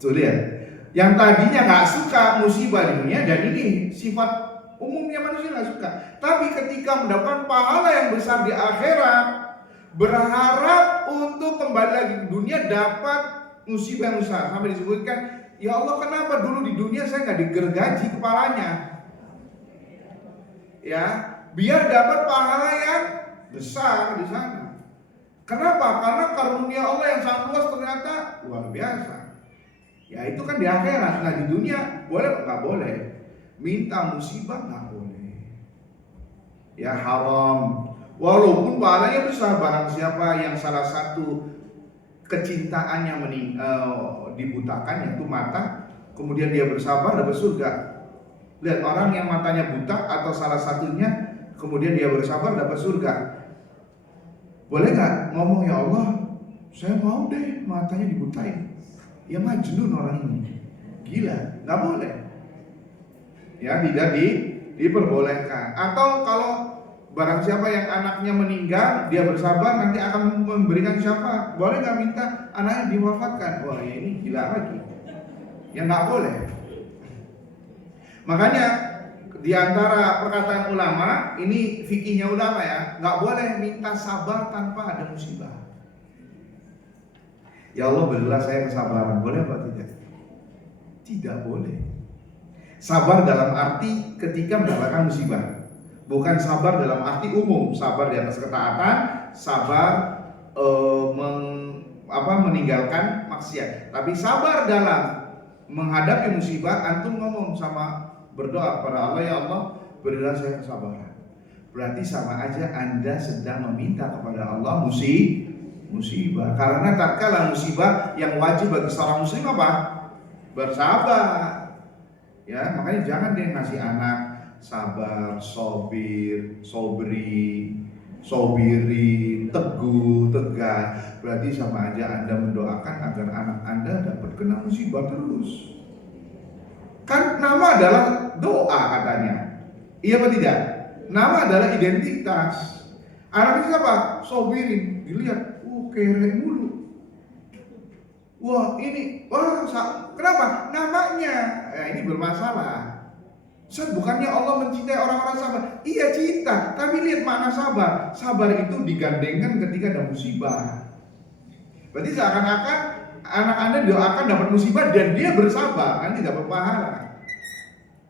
Tuh lihat, yang tadinya nggak suka musibah di dunia, dan ini sifat umumnya manusia nggak suka. Tapi ketika mendapatkan pahala yang besar di akhirat, berharap untuk kembali lagi ke dunia dapat musibah yang besar. Sampai disebutkan, ya Allah, kenapa dulu di dunia saya nggak digergaji kepalanya? Ya, biar dapat pahala yang besar di sana. Kenapa? Karena karunia Allah yang sangat luas ternyata luar biasa. Ya itu kan di akhirat. Nah di dunia boleh nggak boleh? Minta musibah nggak boleh. Ya haram. Walaupun pahalanya besar, barang siapa yang salah satu kecintaannya dibutakan, yaitu mata, kemudian dia bersabar dapat surga. Lihat orang yang matanya buta atau salah satunya, kemudian dia bersabar dapat surga. Boleh nggak ngomong, ya Allah, saya mau deh matanya dibutain? Ya majnun orang ini, gila, nggak boleh. Ya tidak diperbolehkan. Atau kalau barang siapa yang anaknya meninggal, dia bersabar nanti akan memberikan siapa? Boleh nggak minta anaknya diwafatkan? Wah ya ini gila lagi. Ya nggak boleh. Makanya di antara perkataan ulama, ini fikihnya ulama ya, nggak boleh minta sabar tanpa ada musibah. Ya Allah, berilah saya kesabaran. Boleh apa tidak? Tidak boleh. Sabar dalam arti ketika mendapatkan musibah, bukan sabar dalam arti umum. Sabar di atas ketaatan, sabar meninggalkan maksiat. Tapi sabar dalam menghadapi musibah, antum ngomong sama berdoa kepada Allah, ya Allah, berilah saya kesabaran. Berarti sama aja Anda sedang meminta kepada Allah musibah. Karena tatkala musibah yang wajib bagi seorang muslim apa? Bersabar. Ya, makanya jangan dia ngasih anak sabar, sobirin, teguh, tegar. Berarti sama aja Anda mendoakan agar anak Anda dapat kena musibah terus. Kan nama adalah doa katanya. Iya apa tidak? Nama adalah identitas. Anaknya siapa? Sobirin. Dilihat, kere mulu. Wah ini, kenapa? Namanya, ini bermasalah. Ustaz, bukannya Allah mencintai orang-orang sabar? Iya cinta, tapi lihat makna sabar. Sabar itu digandengkan ketika ada musibah. Berarti seakan-akan anak Anda doakan dapat musibah dan dia bersabar, nanti dapat pahala.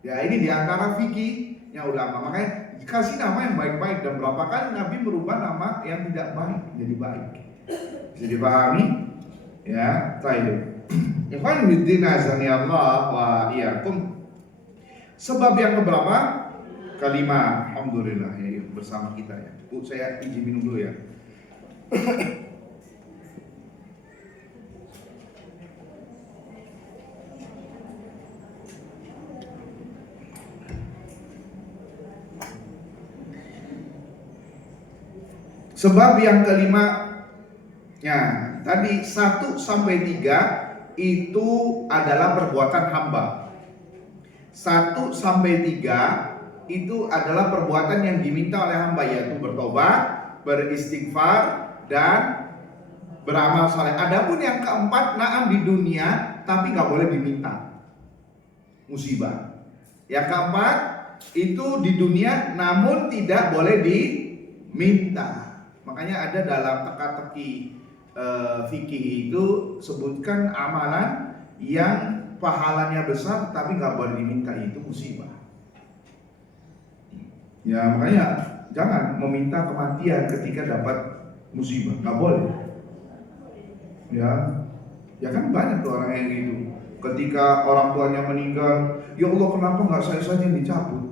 Ya ini diantara fikihnya ulama. Makanya kasih nama yang baik-baik. Dan berapa kali Nabi merubah nama yang tidak baik menjadi baik. Bisa dipahami? Ya, baik. Ikhwan fillah azani Allah wa iyyakum. Sebab yang keberapa? Kelima. Alhamdulillah ya, bersama kita ya. Bu, saya izin minum dulu ya. Sebab yang kelima, ya, tadi 1 sampai 3 itu adalah perbuatan hamba. 1 sampai 3 itu adalah perbuatan yang diminta oleh hamba, yaitu bertobat, beristighfar, dan beramal saleh. Adapun yang keempat, naam di dunia, tapi nggak boleh diminta musibah. Yang keempat itu di dunia, namun tidak boleh diminta. Makanya ada dalam teka-teki fikih itu sebutkan amalan yang pahalanya besar tapi nggak boleh diminta, itu musibah. Ya makanya jangan meminta kematian ketika dapat musibah, nggak boleh. Ya kan banyak tuh orang yang gitu. Ketika orang tuanya meninggal, ya Allah kenapa nggak saya saja yang dicabut?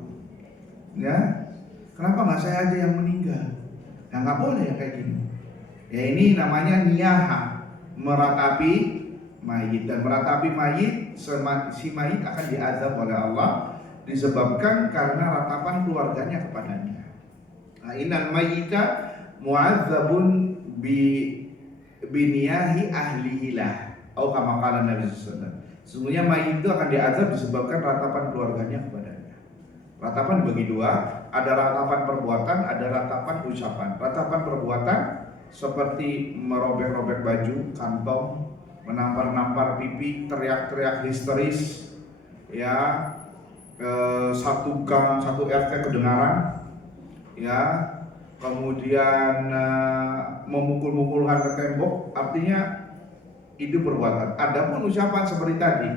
Ya, kenapa nggak saya aja yang meninggal? Nah nggak boleh ya kayak gini. Ya ini namanya niyaha, meratapi mayit, dan meratapi mayit, si mayit akan diazab oleh Allah disebabkan karena ratapan keluarganya kepadanya. Nah, innal mayyita mu'adzabun biniyahi ahlihilah, atau kama qala Nabi sallallahu alaihi wasallam. Sesungguhnya mayit itu akan diazab disebabkan ratapan keluarganya kepadanya. Ratapan dibagi dua, ada ratapan perbuatan, ada ratapan ucapan. Ratapan perbuatan seperti merobek-robek baju, kantong, menampar-nampar pipi, teriak-teriak histeris, ya, satu gang, satu RT kedengaran, ya, kemudian memukul-mukulkan ke tembok, artinya itu perbuatan. Adapun ucapan seperti tadi,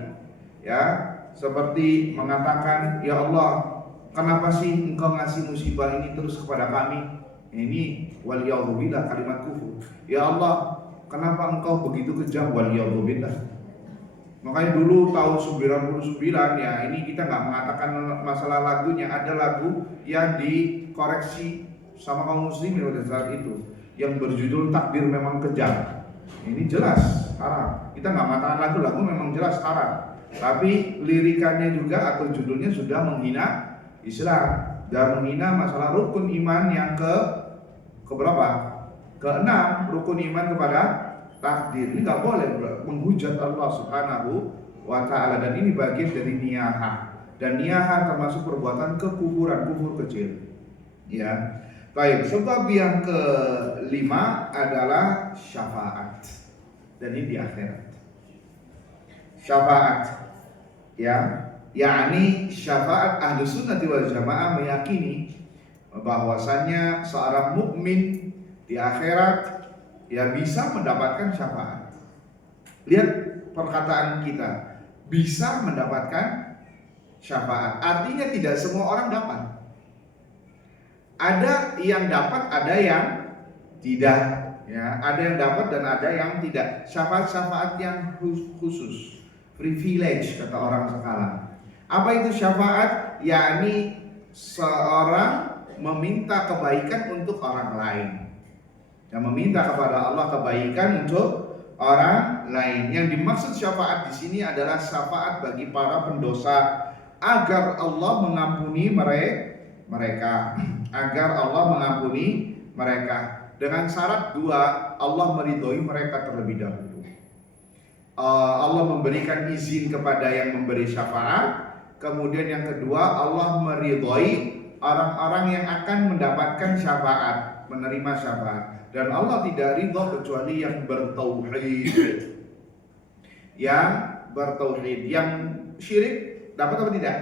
ya, seperti mengatakan, ya Allah, kenapa sih engkau ngasih musibah ini terus kepada kami? Ini waliyadzubillah, kalimat kufur. Ya Allah, kenapa engkau begitu kejam? Waliyadzubillah. Makanya dulu tahun 99 ya, ini kita nggak mengatakan masalah lagunya, ada lagu yang dikoreksi sama kaum muslimin pada saat itu yang berjudul Takdir Memang Kejam. Ini jelas haram. Kita nggak mengatakan lagu memang jelas haram, tapi lirikannya juga atau judulnya sudah menghina Islam dan menghina masalah rukun iman yang ke berapa? Ke-6, rukun iman kepada takdir. Ini nggak boleh menghujat Allah Subhanahu wa Ta'ala, dan ini bagian dari niyaha, dan niyaha termasuk perbuatan kekufuran, kufur kecil. Ya, baik. Sebab yang ke-5 adalah syafaat, dan ini di akhirat. Syafaat, ya, yakni syafaat ahlu sunnati wal jamaah meyakini bahwasannya seorang mukmin di akhirat ya bisa mendapatkan syafaat. Lihat perkataan kita, bisa mendapatkan syafaat. Artinya tidak semua orang dapat. Ada yang dapat, ada yang tidak. Ya, ada yang dapat dan ada yang tidak. Syafaat-syafaat yang khusus, privilege kata orang sekarang. Apa itu syafaat? Yakni seorang meminta kebaikan untuk orang lain. Yang meminta kepada Allah kebaikan untuk orang lain. Yang dimaksud syafaat di sini adalah syafaat bagi para pendosa agar Allah mengampuni mereka, agar Allah mengampuni mereka. Dengan syarat dua, Allah meridhoi mereka terlebih dahulu. Allah memberikan izin kepada yang memberi syafaat. Kemudian yang kedua, Allah meridhoi orang-orang yang akan mendapatkan syafaat, menerima syafaat. Dan Allah tidak ridho kecuali yang bertauhid. Yang bertauhid, yang syirik dapat apa tidak?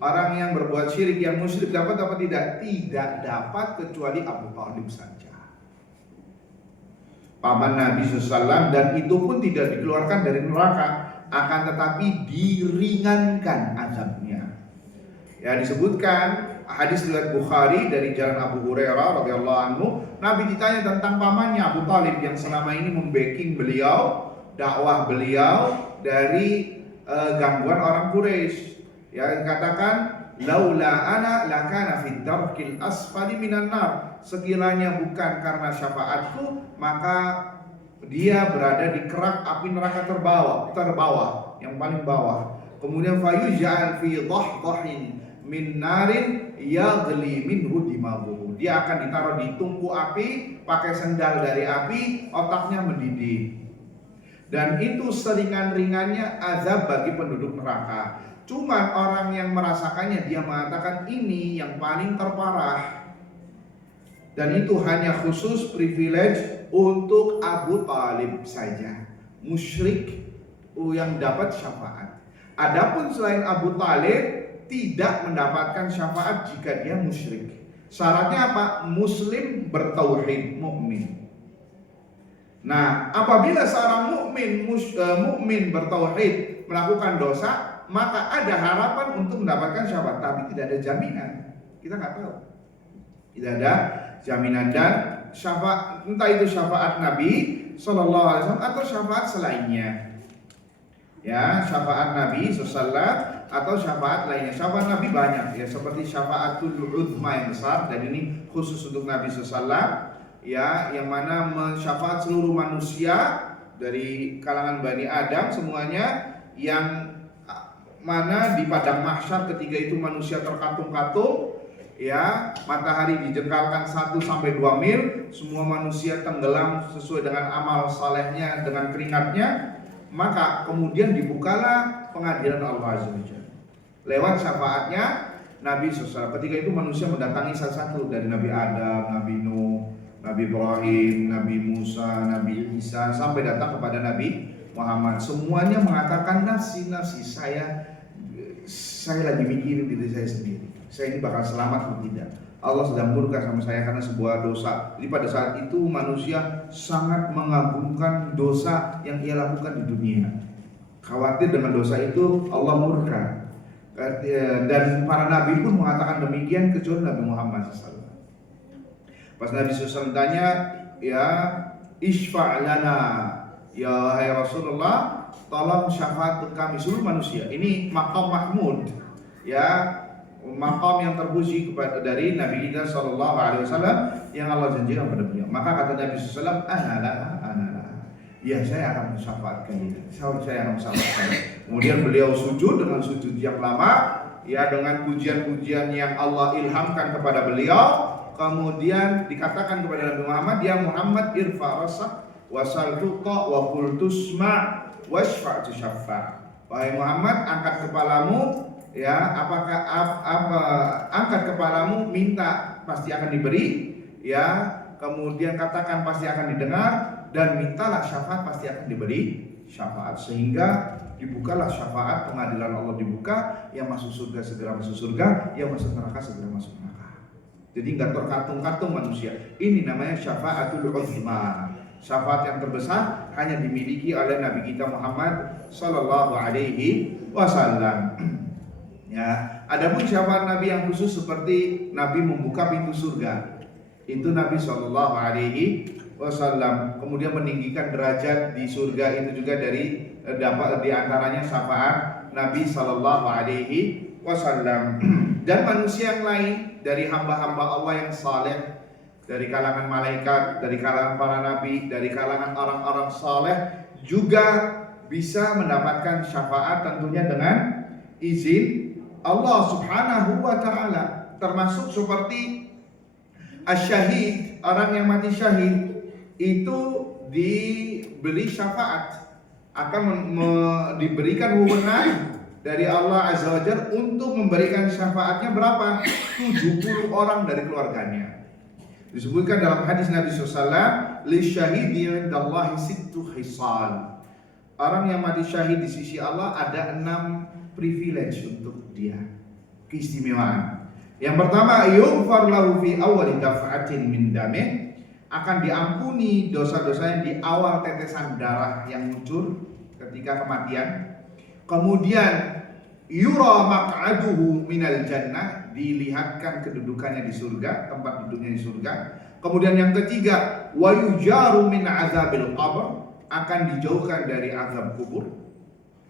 Orang yang berbuat syirik, yang musyrik dapat apa tidak? Tidak dapat kecuali Abu Thalib saja, paman Nabi SAW, dan itu pun tidak dikeluarkan dari neraka, akan tetapi diringankan azabnya. Ya, disebutkan hadis riwayat Bukhari dari jalan Abu Hurairah radhiyallahu anhu, Nabi ditanya tentang pamannya Abu Thalib yang selama ini membacking beliau, dakwah beliau dari gangguan orang Quraisy. Ya, dikatakan laula ana lakana fid darkil asfali minan nar. Sekiranya bukan karena syafaatku, maka dia berada di kerak api neraka terbawah, yang paling bawah. Kemudian fayuj'al fi dhahdahin min narin yaghli minhu dimaguhu. Dia akan ditaruh di tungku api, pakai sendal dari api, otaknya mendidih. Dan itu seringan-ringannya azab bagi penduduk neraka. Cuman orang yang merasakannya, dia mengatakan ini yang paling terparah. Dan itu hanya khusus privilege untuk Abu Thalib saja, musyrik yang dapat syafaat. Adapun selain Abu Thalib tidak mendapatkan syafaat jika dia musyrik. Syaratnya apa? Muslim bertauhid, mukmin. Nah, apabila seorang mukmin bertauhid melakukan dosa, maka ada harapan untuk mendapatkan syafaat, tapi tidak ada jaminan. Kita nggak tahu. Tidak ada jaminan. Dan syafaat, entah itu syafaat Nabi Sallallahu Alaihi Wasallam atau syafaat selainnya. Ya, syafaat Nabi SAW atau syafaat lainnya. Syafaat Nabi banyak ya, seperti syafaatul uzma yang besar, dan ini khusus untuk Nabi SAW ya, yang mana mensyafaat seluruh manusia dari kalangan Bani Adam semuanya, yang mana di padang mahsyar ketika itu manusia terkatung-katung ya, matahari dijengkalkan 1-2 mil, semua manusia tenggelam sesuai dengan amal salehnya, dengan keringatnya. Maka kemudian dibukalah pengadilan Allah Azza wa Jalla lewat syafaatnya Nabi SAW. Ketika itu manusia mendatangi satu-satu, dari Nabi Adam, Nabi Nuh, Nabi Ibrahim, Nabi Musa, Nabi Isa, sampai datang kepada Nabi Muhammad. Semuanya mengatakan, nafsi saya lagi mikirin diri saya sendiri, saya ini bakal selamat atau tidak. Allah sedang murka sama saya karena sebuah dosa. Jadi pada saat itu manusia sangat mengagungkan dosa yang ia lakukan di dunia. Khawatir dengan dosa itu Allah murka. Dan para nabi pun mengatakan demikian, kecuali Nabi Muhammad SAW. Pas Nabi SAW tanya, ya isfa' lana, ya hai Rasulullah, tolong syafaat untuk kami seluruh manusia. Ini maqam mahmud, ya, maqam yang terpuji kepada dari Nabi kita Sallallahu Alaihi Wasallam yang Allah janjikan pada beliau. Maka kata Nabi SAW, ana, ya saya akan mensyafaatkan itu, saya akan mensyafaatkan. Kemudian beliau sujud dengan sujud yang lama, ya, dengan pujian-pujian yang Allah ilhamkan kepada beliau. Kemudian dikatakan kepada Nabi Muhammad, ya Muhammad irfa rasak wasal tuqa wa qul tusma wasfa' tusyaffa. Wahai Muhammad, angkat kepalamu, ya, angkat kepalamu, minta pasti akan diberi, ya, kemudian katakan pasti akan didengar, dan mintalah syafaat pasti akan diberi syafaat. Sehingga dibukalah syafaat, pengadilan Allah dibuka, yang masuk surga segera masuk surga, yang masuk neraka segera masuk neraka. Jadi nggak terkatung-katung manusia. Ini namanya syafaatul uzma. Syafaat yang terbesar hanya dimiliki oleh Nabi kita Muhammad Sallallahu Alaihi Wasallam. Ya, adapun syafaat Nabi yang khusus seperti Nabi membuka pintu surga, itu Nabi Sallallahu Alaihi Wasallam. Kemudian meninggikan derajat di surga, itu juga dari dapat diantaranya syafaat Nabi Sallallahu Alaihi Wasallam. Dan manusia yang lain dari hamba-hamba Allah yang saleh, dari kalangan malaikat, dari kalangan para nabi, dari kalangan orang-orang saleh, juga bisa mendapatkan syafaat tentunya dengan izin Allah Subhanahu wa Ta'ala. Termasuk seperti asyahid, orang yang mati syahid, itu diberi syafaat, akan diberikan wewenang dari Allah Azza wa Jalla untuk memberikan syafaatnya berapa? 70 orang dari keluarganya. Disebutkan dalam hadis Nabi SAW, li syahidi indallahi sittu khisal. Orang yang mati syahid di sisi Allah ada 6 privilege untuk dia, keistimewaan. Yang pertama, yughfar lahu fi awwali daf'atin min damih, akan diampuni dosa-dosanya di awal tetesan darah yang muncul ketika kematian. Kemudian yura maq'aduhu minal jannah, dilihatkan kedudukannya di surga, tempat duduknya di surga. Kemudian yang ketiga, wa yujaru min azabil qabr, akan dijauhkan dari azab kubur.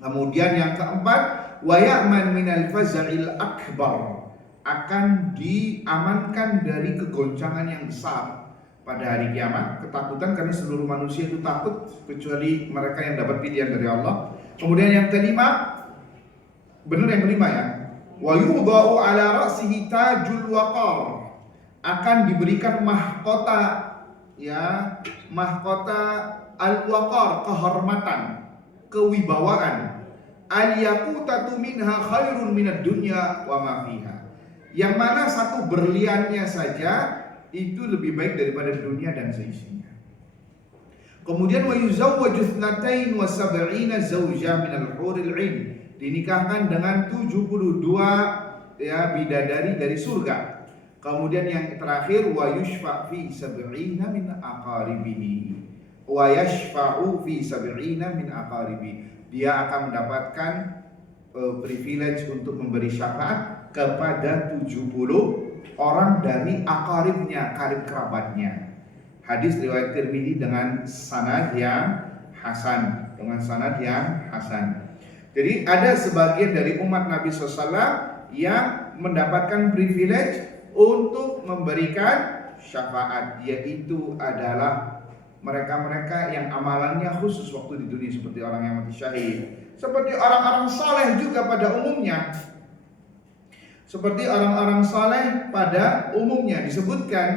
Kemudian yang keempat, wa ya'man minal faza'il akbar, akan diamankan dari kegoncangan yang besar pada hari kiamat, ketakutan, karena seluruh manusia itu takut kecuali mereka yang dapat pilihan dari Allah. Kemudian yang kelima, benar yang kelima ya, wa yudha'u ala ra'sihi tajul waqar, akan diberikan mahkota, ya, mahkota al-waqar, kehormatan, kewibawaan. Al-yaqutatu minha khairun minad dunya wa ma fiha, yang mana satu berliannya saja itu lebih baik daripada dunia dan seisinya. Kemudian wa yuzawwaju 72 zawjah minal huril 'ain, dinikahkan dengan 72 ya bidadari dari surga. Kemudian yang terakhir, wa yushfa' fi 70 min aqaribihi, wa yashfa'u fi sab'ina min aqaribi. Dia akan mendapatkan privilege untuk memberi syafaat kepada 70 orang dari aqaribnya, karib kerabatnya. Hadis riwayat Tirmidzi dengan sanad yang hasan, Jadi ada sebagian dari umat Nabi SAW yang mendapatkan privilege untuk memberikan syafaat, yaitu adalah mereka-mereka yang amalannya khusus waktu di dunia, seperti orang yang mati syahid, seperti orang-orang saleh juga pada umumnya. Disebutkan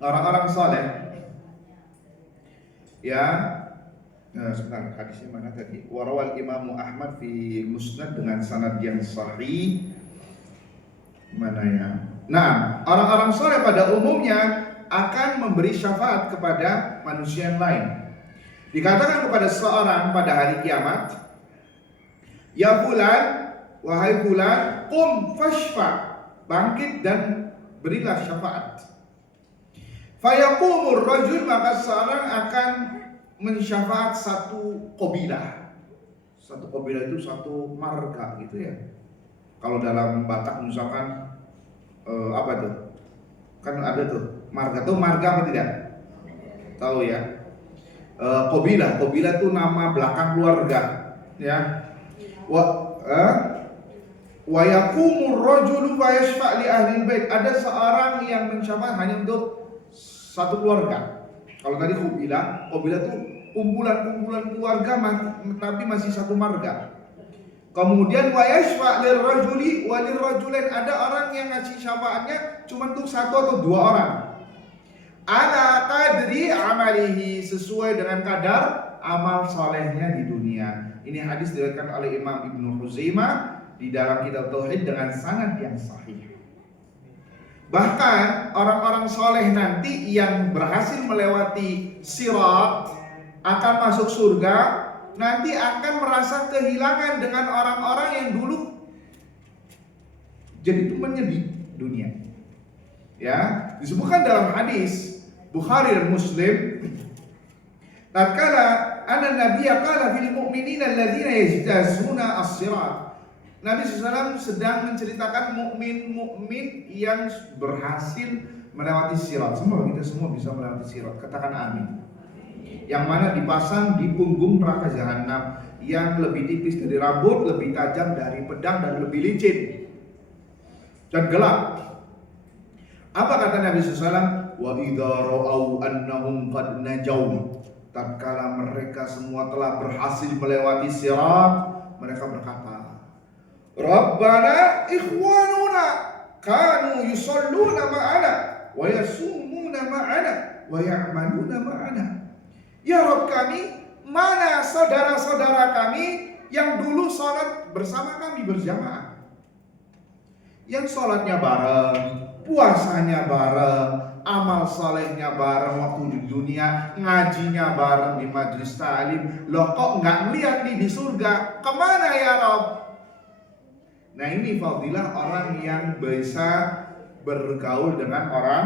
orang-orang saleh ya. Sebentar, hadisnya mana tadi? Warawal Imam Ahmad fi Musnad dengan sanad yang sahih. Mana ya? Nah, orang-orang saleh pada umumnya akan memberi syafaat kepada manusia yang lain. Dikatakan kepada seorang pada hari kiamat, ya fulan, wahai fulan, qum fashfa, bangkit dan berilah syafaat. Fayaqumur rajul, maka seorang akan mensyafaat satu qabilah. Satu qabilah itu satu marga gitu ya. Kalau dalam Batak misalkan apa tuh? Kan ada tuh marga apa tidak? Tahu ya? Qabilah itu nama belakang keluarga, ya. Wa yaqumur rajulu fa yashfa' li ahli bait. Ada seorang yang mensyafaat hanya untuk satu keluarga. Kalau tadi qabilah itu kumpulan keluarga tapi masih satu marga. Kemudian wa yashfa' lirrajuli wa lirrajulain, ada orang yang ngasih syafaatnya cuma untuk satu atau dua orang. Ala qadri amalihi, sesuai dengan kadar amal solehnya di dunia. Ini hadis diriwayatkan oleh Imam Ibnu Khuzaimah di dalam kitab Tauhid dengan sanad yang sahih. Bahkan orang-orang soleh nanti yang berhasil melewati sirat akan masuk surga, nanti akan merasa kehilangan dengan orang-orang yang dulu jadi temannya di dunia. Ya, disebutkan dalam hadis Bukhari dan Muslim, tatkala anna nabiyya qala fil mu'minina alladziina yajtazuna as-sirat. Nabi SAW sedang menceritakan mukmin yang berhasil melewati sirat. Semoga kita semua bisa melewati sirat. Katakan amin. Yang mana dipasang di punggung neraka jahanam, yang lebih tipis dari rambut, lebih tajam dari pedang, dan lebih licin dan gelap. Apa kata Nabi SAW? Wa idza ra'au annahum qad najaw, tatkala mereka semua telah berhasil melewati sirat, mereka berkata, Rabbana ikhwanuna kanu yusalluna ma'ana wa yasumuna ma'ana wa ya'maluna ma'ana. Ya Rabb kami, mana saudara-saudara kami yang dulu sholat bersama kami berjamaah, yang sholatnya bareng, puasanya bareng, amal salehnya bareng waktu di dunia, ngajinya bareng di majelis ta'lim. Loh kok nggak ngeliat nih di surga? Kemana ya Rabb? Nah, ini fadilah orang yang bisa bergaul dengan orang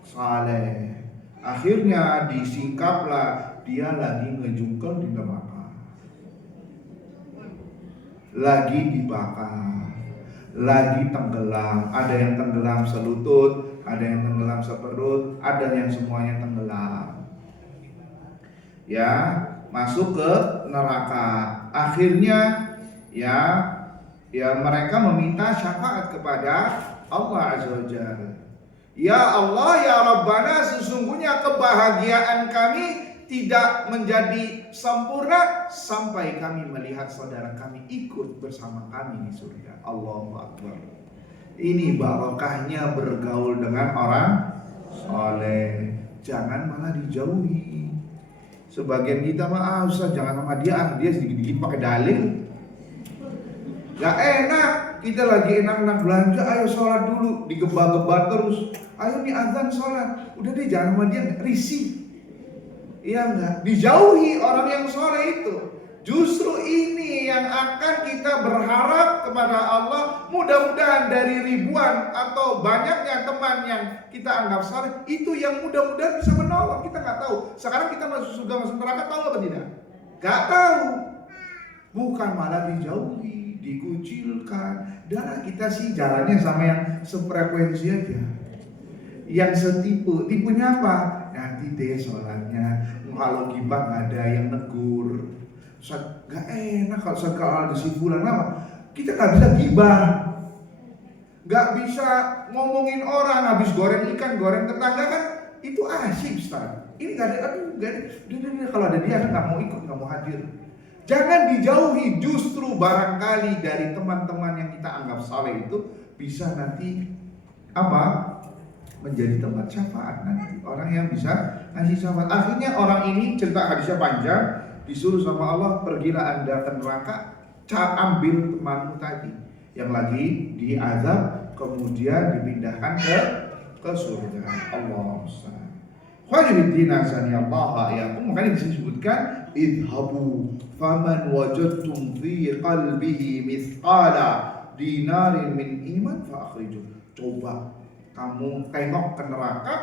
saleh. Akhirnya disingkaplah dia lagi ngejungkel di neraka, lagi dibakar, lagi tenggelam. Ada yang tenggelam selutut, ada yang tenggelam seperut, ada yang semuanya tenggelam. Ya, masuk ke neraka. Akhirnya ya mereka meminta syafaat kepada Allah Azza wa Jalla. Ya Allah, ya Rabbana, sesungguhnya kebahagiaan kami tidak menjadi sempurna sampai kami melihat saudara kami ikut bersama kami di surga. Allahu Akbar. Ini barokahnya bergaul dengan orang soleh. Jangan malah dijauhi. Sebagian kita mah Ustaz jangan sama dia sedikit-sedikit pakai dalil. Gak enak. Kita lagi enak-enak belanja, ayo sholat dulu, digebah-gebah terus. Ayo nih azan sholat, udah deh jangan sama dia, risih. Iya enggak? Dijauhi orang yang soleh itu. Justru ini yang akan kita berharap kepada Allah. Mudah-mudahan dari ribuan atau banyaknya teman yang kita anggap saleh, itu yang mudah-mudahan bisa menolong. Kita nggak tahu. Sekarang kita masuk surga, masuk neraka, tahu apa tidak? Nggak tahu. Bukan malah dijauhi, dikucilkan. Dan kita sih jalannya sama yang sefrekuensi aja, yang setipe. Tipenya apa? Nanti deh sholatnya, kalau gibah nggak ada yang negur. Gak enak kalau ada si fulan. Apa? Kita gak bisa gibah, gak bisa ngomongin orang habis goreng ikan, goreng tetangga kan itu asyik, Ustaz. Ini gak ada, kalau ada dia gak mau ikut, gak mau hadir. Jangan dijauhi, justru barangkali dari teman-teman yang kita anggap saleh itu bisa nanti apa? Menjadi tempat syafaat nanti. Orang yang bisa ngasih syafaat. Akhirnya orang ini, cerita hadisnya panjang, disuruh sama Allah, pergilah anda ke neraka, ambil temanmu tadi yang lagi diazab, kemudian dipindahkan ke surga. Allah Ustaz. Khairuddin azani Allah ya. Makanya disebutkan idhabu faman wajadtum fi qalbihi mithqala dinarin min iman fa akhrijuh. Coba kamu tengok ke neraka,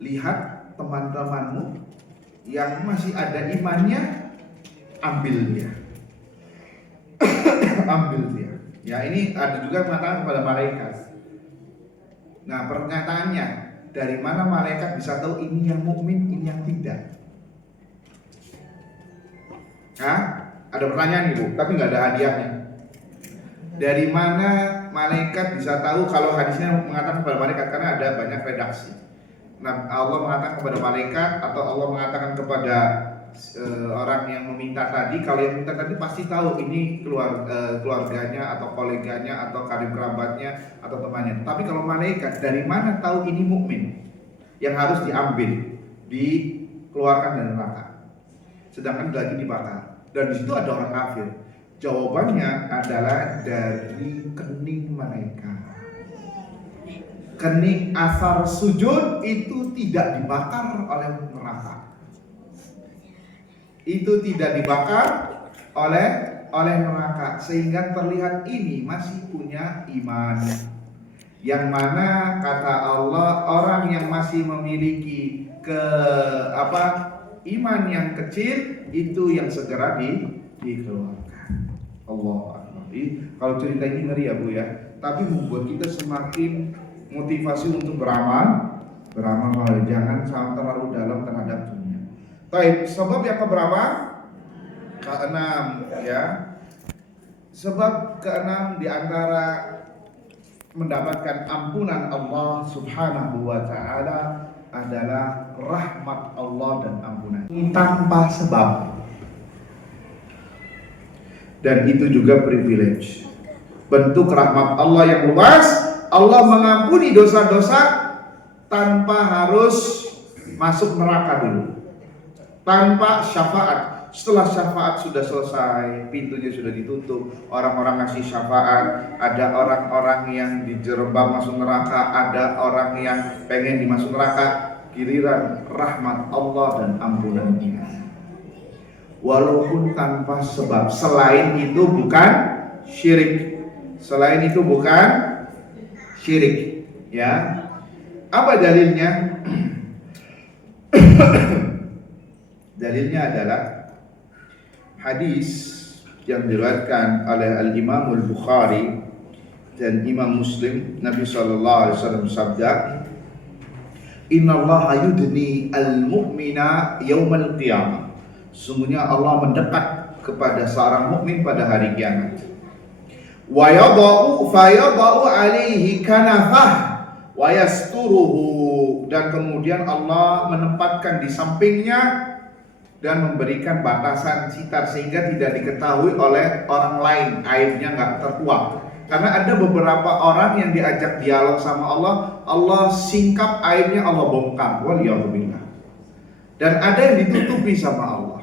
lihat teman-temanmu yang masih ada imannya, ambil dia. Ambil dia. Ya, ini ada juga pernyataan kepada malaikat. Nah, pernyataannya, dari mana malaikat bisa tahu ini yang mukmin, ini yang tidak? Hah? Ada pertanyaan Ibu, tapi nggak ada hadiahnya. Dari mana malaikat bisa tahu? Kalau hadisnya mengatakan kepada malaikat, karena ada banyak redaksi. Nah, Allah mengatakan kepada malaikat atau Allah mengatakan kepada orang yang meminta tadi. Kalau yang minta tadi pasti tahu ini keluarganya atau koleganya atau karib kerabatnya atau temannya. Tapi kalau malaikat, dari mana tahu ini mukmin yang harus diambil, dikeluarkan dari neraka, sedangkan lagi dibakar. Dan di situ ada orang kafir. Jawabannya adalah dari kening mereka. Kening asar sujud itu tidak dibakar oleh neraka. Itu tidak dibakar oleh neraka, sehingga terlihat ini masih punya iman. Yang mana kata Allah, orang yang masih memiliki iman yang kecil itu yang segera dikeluarkan. Allah Akbar. Kalau cerita ini ngeri ya Bu ya, tapi membuat kita semakin motivasi untuk beramal, jangan sampai terlalu dalam terhadap dunia. Baik, sebab yang keberapa? Keenam ya. Sebab keenam di antara mendapatkan ampunan Allah Subhanahu wa taala adalah rahmat Allah dan ampunan tanpa sebab. Dan itu juga privilege. Bentuk rahmat Allah yang luas. Allah mengampuni dosa-dosa tanpa harus masuk neraka dulu, tanpa syafaat. Setelah syafaat sudah selesai, pintunya sudah ditutup, orang-orang ngasih syafaat, ada orang-orang yang dijerembab masuk neraka, ada orang yang pengen dimasuk neraka, giliran rahmat Allah dan ampunannya, walaupun tanpa sebab. Selain itu bukan syirik, ya. Apa dalilnya? Dalilnya adalah hadis yang diriwayatkan oleh Al-Imam Al-Bukhari dan Imam Muslim. Nabi sallallahu alaihi wasallam bersabda, "Innallaha yudni al-mu'mina yaumal qiyamah." Sungguhnya Allah mendekat kepada seorang mukmin pada hari kiamat. Wa yadau alaihi kanafah wa yasturuhu, dan kemudian Allah menempatkan di sampingnya dan memberikan batasan sitar sehingga tidak diketahui oleh orang lain, aibnya nggak terkuak. Karena ada beberapa orang yang diajak dialog sama Allah, Allah singkap aibnya, Allah bongkar, waliyahumillah. Dan ada yang ditutupi sama Allah.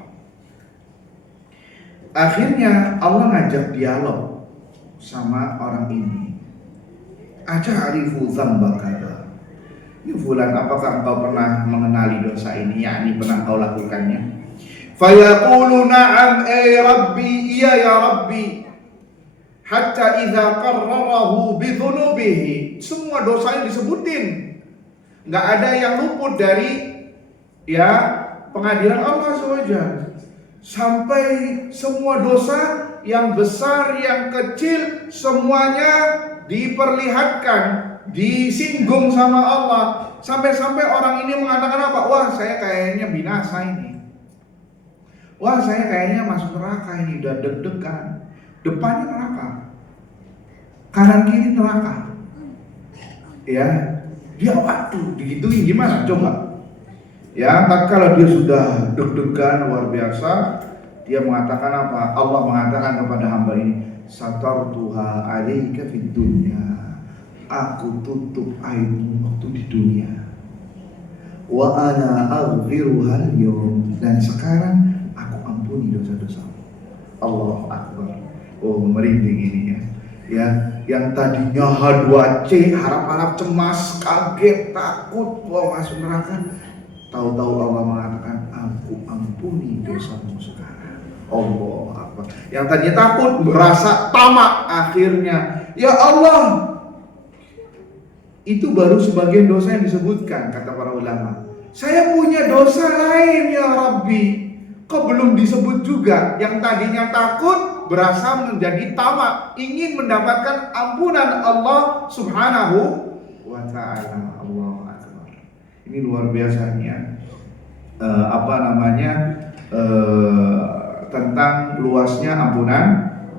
Akhirnya Allah ngajak dialog sama orang ini. Aja'arifu dzambaka. Ya fulan, apakah engkau pernah mengenali dosa ini, yakni pernah kau lakukannya? Fayaqulu na'am rabbi, iya ya rabbi. Hatta idza qarrarahu bi dhunubihi. Semua dosa yang disebutin. Enggak ada yang luput dari pengadilan Allah SWT. Sampai semua dosa yang besar, yang kecil, semuanya diperlihatkan, disinggung sama Allah. Sampai-sampai orang ini mengatakan apa? Wah, saya kayaknya binasa ini. Wah, saya kayaknya masuk neraka ini, udah deg-degan. Depannya neraka, kanan kiri neraka. Ya, dia waktu digituin gimana? Coba. Ya, kalau dia sudah deg-degan luar biasa, dia mengatakan apa? Allah mengatakan kepada hamba ini, satartuha alaika fid dunya. Aku tutup aibmu waktu di dunia. Wa ana aghfiruha al-yawm. Dan sekarang aku ampuni dosa-dosamu. Allahu Akbar. Oh, merinding ini ya. Yang tadinya H2C, harap-harap cemas, kaget, takut, wah masuk neraka. Tahu-tahu Allah mengatakan, aku ampuni dosamu sekarang. Allah Akbar. Yang tadinya takut, merasa tamak, akhirnya, ya Allah, itu baru sebagian dosa yang disebutkan, kata para ulama. Saya punya dosa lain ya Rabbi, kok belum disebut juga? Yang tadinya takut berasa menjadi tamak, ingin mendapatkan ampunan Allah Subhanahu wa ta'ala. Allah Akbar. Ini luar biasanya tentang luasnya ampunan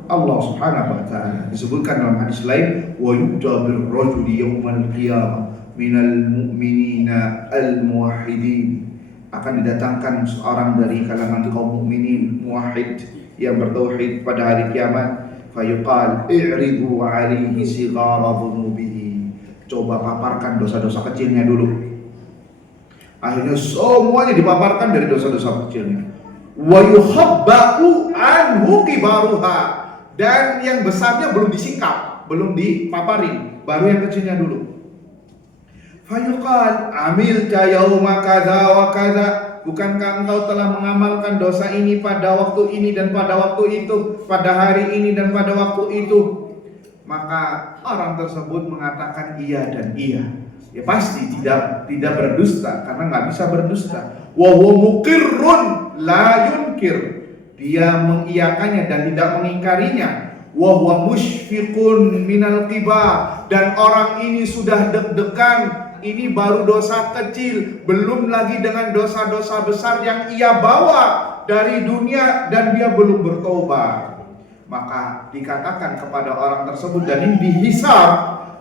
Allah Subhanahu wa ta'ala. Disebutkan dalam hadis lain, wa yudabir rajuli yawmal qiyamah minal mu'minina al-muwahhidin. Akan didatangkan seorang dari kalangan kaum mukminin muwahhid yang bertauhid pada hari kiamat, fayuqal i'ridu 'alaihi sighara dhunubihi. Coba paparkan dosa-dosa kecilnya dulu. Akhirnya semuanya dipaparkan dari dosa-dosa kecilnya. Wa yuhabba'u anhu kibaruha. Dan yang besarnya belum disingkap, belum dipaparin, baru yang kecilnya dulu. Fayuqal amilta yauma kadza wa kadza. Bukankah engkau telah mengamalkan dosa ini pada waktu ini dan pada waktu itu, pada hari ini dan pada waktu itu? Maka orang tersebut mengatakan iya dan iya. Ya pasti tidak berdusta, karena nggak bisa berdusta. Wa huwa muqirrun la yunkir. Dia mengiyakannya dan tidak mengingkarinya. Wa huwa musyfiqun minal qiba. Dan orang ini sudah deg-degan. Ini baru dosa kecil, belum lagi dengan dosa-dosa besar yang ia bawa dari dunia dan dia belum bertobat. Maka dikatakan kepada orang tersebut, dan ini dihisab,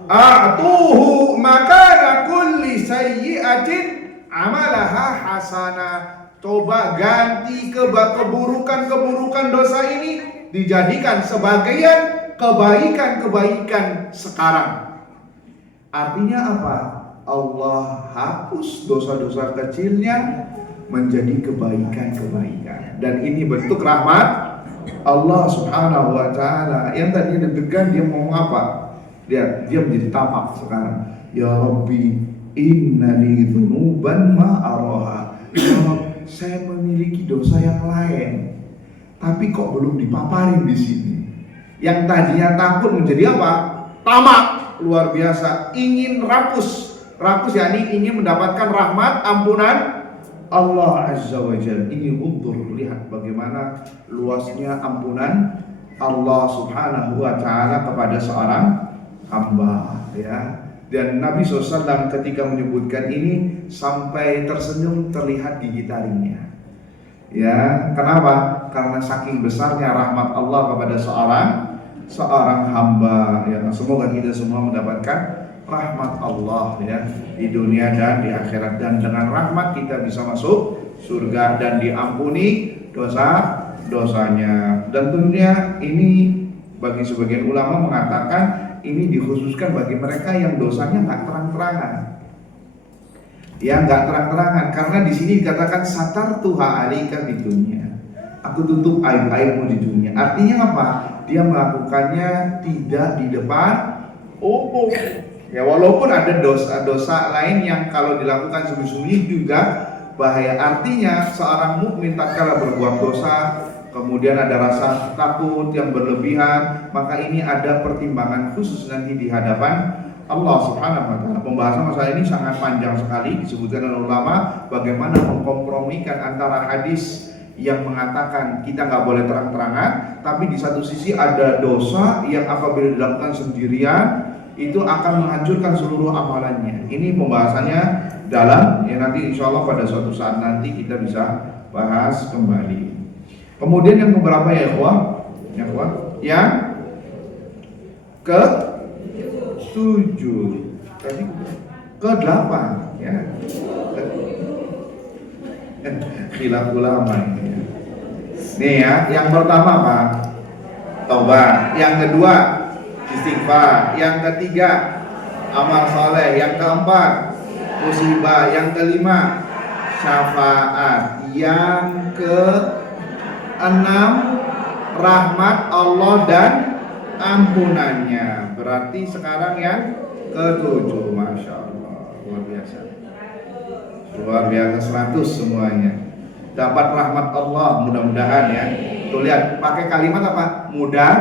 a'tuhu makana kulli sayyi'atin amalaha hasana. Coba ganti keburukan-keburukan dosa ini dijadikan sebagian kebaikan-kebaikan sekarang. Artinya apa? Allah hapus dosa-dosa kecilnya menjadi kebaikan-kebaikan. Dan ini bentuk rahmat Allah Subhanahu wa ta'ala. Yang tadinya deg-degan, dia mau apa? Dia menjadi tamak sekarang. Ya Rabbi, innani dzunuban ma araha. Ya Rabbi, saya memiliki dosa yang lain, tapi kok belum dipaparin di sini. Yang tadinya takut menjadi apa? Tamak, luar biasa, ingin rakus yakni ingin mendapatkan rahmat, ampunan Allah Azza wa Jalla. Ini undur, lihat bagaimana luasnya ampunan Allah Subhanahu wa ta'ala kepada seorang hamba, ya. Dan Nabi SAW ketika menyebutkan ini sampai tersenyum terlihat gigi taringnya. Ya, kenapa? Karena saking besarnya rahmat Allah kepada seorang hamba, ya. Semoga kita semua mendapatkan rahmat Allah, ya, di dunia dan di akhirat. Dan dengan rahmat kita bisa masuk surga dan diampuni dosa-dosanya. Dan tentunya ini bagi sebagian ulama mengatakan ini dikhususkan bagi mereka yang dosanya nggak terang-terangan. Ya, nggak terang-terangan, karena di sini dikatakan satartuha alaika di dunia. Aku tutup aib-aibmu di dunia. Artinya apa? Dia melakukannya tidak di depan umum. Ya, walaupun ada dosa-dosa lain yang kalau dilakukan sembunyi-sembunyi juga bahaya. Artinya seorang mukmin tatkala berbuat dosa, kemudian ada rasa takut yang berlebihan, maka ini ada pertimbangan khusus nanti di hadapan Allah Subhanahu wa taala. Pembahasan masalah ini sangat panjang sekali, disebutkan oleh ulama bagaimana mengkompromikan antara hadis yang mengatakan kita nggak boleh terang-terangan, tapi di satu sisi ada dosa yang apabila dilakukan sendirian itu akan menghancurkan seluruh amalannya. Ini pembahasannya dalam ya, nanti insya Allah pada suatu saat nanti kita bisa bahas kembali. Kemudian yang keberapa ya ikhwah? Yang ke 7, tadi ke 8 ya. Khilaf ulama ini ya. Nih ya, yang pertama apa? Taubat. Yang kedua istighfar. Yang ketiga amal soleh. Yang keempat musibah. Yang kelima syafaat. Yang keenam rahmat Allah dan ampunannya. Berarti sekarang yang ke-7. Masya Allah, luar biasa. Luar biasa 100 semuanya. Dapat rahmat Allah mudah-mudahan ya. Tuh lihat, pakai kalimat apa? Mudah,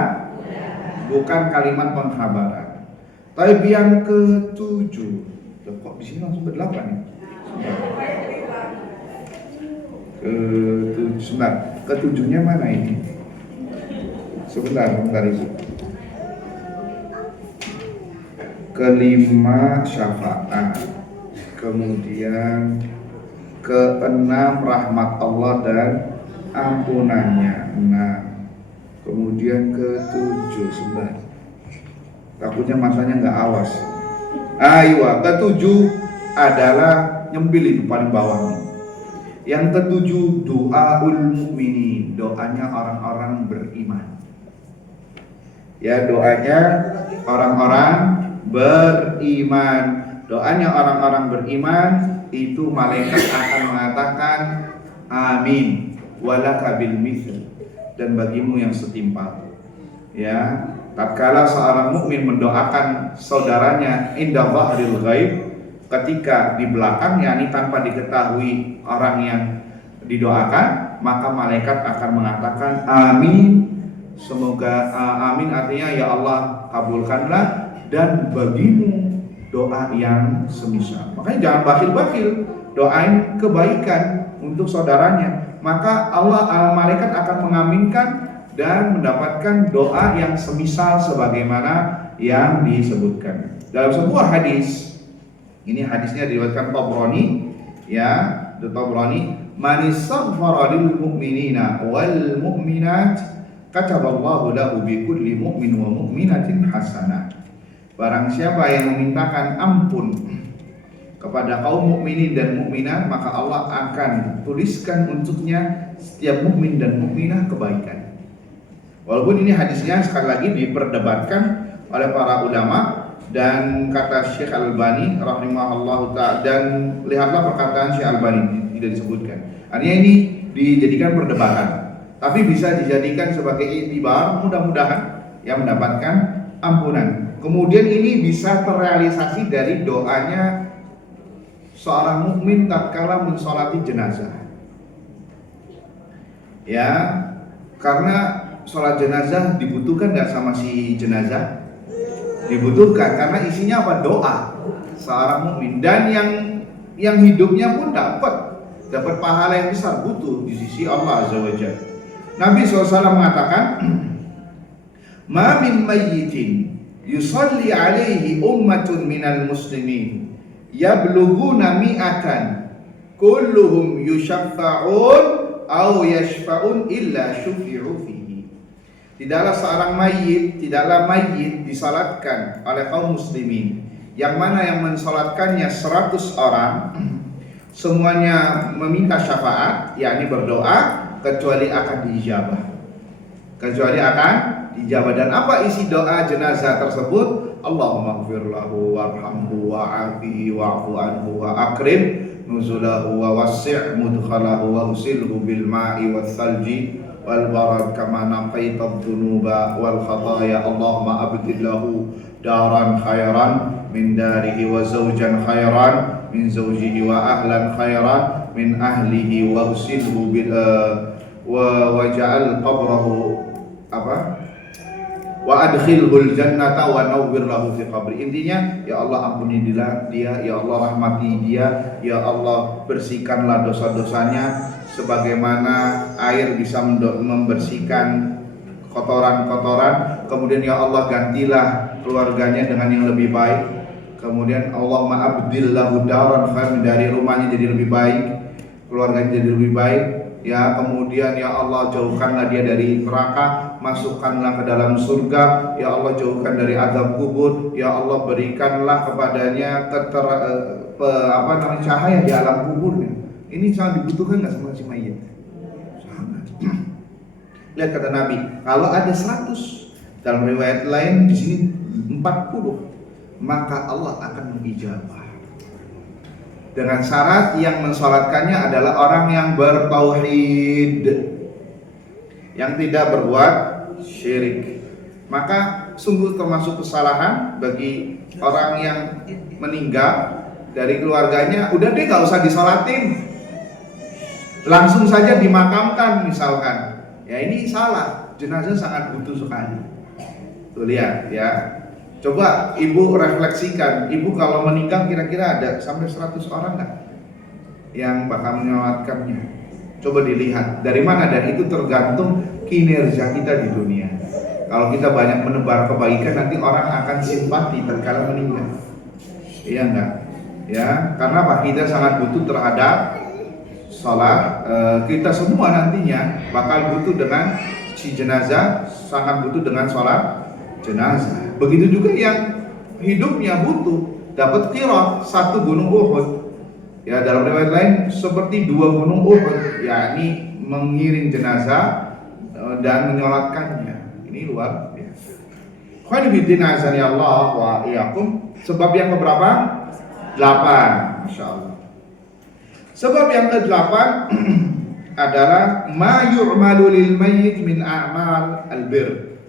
bukan kalimat pengkhabaran. Tapi yang ke-7, kok di sini langsung ke-8 ya? Ke-7, sebentar. Ke-7-nya mana ini? Sebentar Ibu. Kelima syafaat, kemudian keenam rahmat Allah dan ampunannya. Kemudian ke-7 sebentar. Takutnya masanya nggak awas. Ayo, ke-7 adalah nyembil itu paling bawah nih. Yang ke-7 doaul mukminin, doanya orang-orang beriman. Ya, doanya orang-orang beriman. Doanya orang-orang beriman itu malaikat akan mengatakan amin walaka bil mithl, dan bagimu yang setimpal. Ya, tatkala seorang mukmin mendoakan saudaranya inda dhahril ghaib, ketika di belakang yakni tanpa diketahui orang yang didoakan, maka malaikat akan mengatakan amin. Semoga amin artinya ya Allah kabulkanlah dan bagimu doa yang semisal. Makanya jangan bakhil-bakhil, doain kebaikan untuk saudaranya, maka malaikat akan mengaminkan dan mendapatkan doa yang semisal sebagaimana yang disebutkan dalam sebuah hadis. Ini hadisnya diriwayatkan Tabrani ya, Tabrani, man istaghfara lil mu'minina wal mu'minat kataballahu lahu bi kulli mu'min wa mu'minatin hasanah. Barang siapa yang memintakan ampun kepada kaum mukminin dan mukminat, maka Allah akan tuliskan untuknya setiap mukmin dan mukminah kebaikan. Walaupun ini hadisnya sekali lagi diperdebatkan oleh para ulama, dan kata Syekh Al-Albani rahimahullahu ta'ala, dan lihatlah perkataan Syekh Al-Albani tidak disebutkan. Artinya ini dijadikan perdebatan, tapi bisa dijadikan sebagai iktibar, mudah-mudahan yang mendapatkan ampunan. Kemudian ini bisa terrealisasi dari doanya seorang mukmin tatkala mensolati jenazah. Ya, karena sholat jenazah dibutuhkan nggak sama si jenazah? Dibutuhkan, karena isinya apa? Doa seorang mukmin, dan yang hidupnya pun dapat pahala yang besar, butuh di sisi Allah Azza wa Jalla. Nabi SAW mengatakan, ma min mayyitin yusalli alaihi ummatun minal muslimin yablughuna mi'atan kulluhum yushaffa'un aw yashfa'un illa syufi'u fihi. Tidaklah seorang mayit, tidaklah mayit disalatkan oleh kaum muslimin yang mana yang mensalatkannya 100 orang semuanya meminta syafaat, yakni berdoa, kecuali akan dijabah. Dan apa isi doa jenazah tersebut? Allahumma ighfir lahu warhamhu wa'afihi wa'fu anhu wa akrim nuzulahu wa wassi' mudkhalahu wa usilhu bil ma'i wath thalji wal barad kama naqaita adh-dhunuba wal khataaya. Allahumma abdil lahu daran khairan min darihi wa zawjan khairan min zawjihi wa ahlan khairan min ahlihi wa usilhu bil wa ja'al qabrahu wa adkhilhul jannata wa nawwir lahu fi qabri. Intinya, ya Allah ampunilah dia, ya Allah rahmati dia, ya Allah bersihkanlah dosa-dosanya sebagaimana air bisa membersihkan kotoran-kotoran. Kemudian ya Allah gantilah keluarganya dengan yang lebih baik. Kemudian Allahumma abdillahu daran khairan, dari rumahnya jadi lebih baik, keluarganya jadi lebih baik. Ya, kemudian ya Allah jauhkanlah dia dari neraka, masukkanlah ke dalam surga. Ya Allah jauhkan dari azab kubur. Ya Allah berikanlah kepadanya cahaya di alam kubur. Ini sangat dibutuhkan nggak sama si mayit? Sangat. Lihat kata Nabi, kalau ada 100, dalam riwayat lain di sini 40, maka Allah akan mengijabah. Dengan syarat yang mensolatkannya adalah orang yang bertauhid, yang tidak berbuat syirik. Maka sungguh termasuk kesalahan bagi orang yang meninggal dari keluarganya, udah deh gak usah disolatin, langsung saja dimakamkan misalkan. Ya ini salah, jenazah sangat butuh sekali. Tuh lihat ya. Coba ibu refleksikan, ibu kalau meninggal kira-kira ada sampai 100 orang nggak yang bakal menyolatkannya? Coba dilihat dari mana, dan itu tergantung kinerja kita di dunia. Kalau kita banyak menebar kebaikan, nanti orang akan simpati tatkala meninggal. Iya enggak? Ya, karena apa? Kita sangat butuh terhadap sholat. Kita semua nantinya bakal butuh dengan si jenazah, sangat butuh dengan sholat jenazah. Begitu juga yang hidupnya butuh dapat qirat 1 gunung Uhud. Ya, dalam riwayat lain seperti 2 gunung Uhud, yakni mengiring jenazah dan menyolatkannya. Ini luar biasa. Khairuddin azani Allah wa iyyakum. Sebab yang keberapa? 8. Masyaallah. Sebab yang ke-8 adalah ma yu'malu lil mayyit min a'mal albir.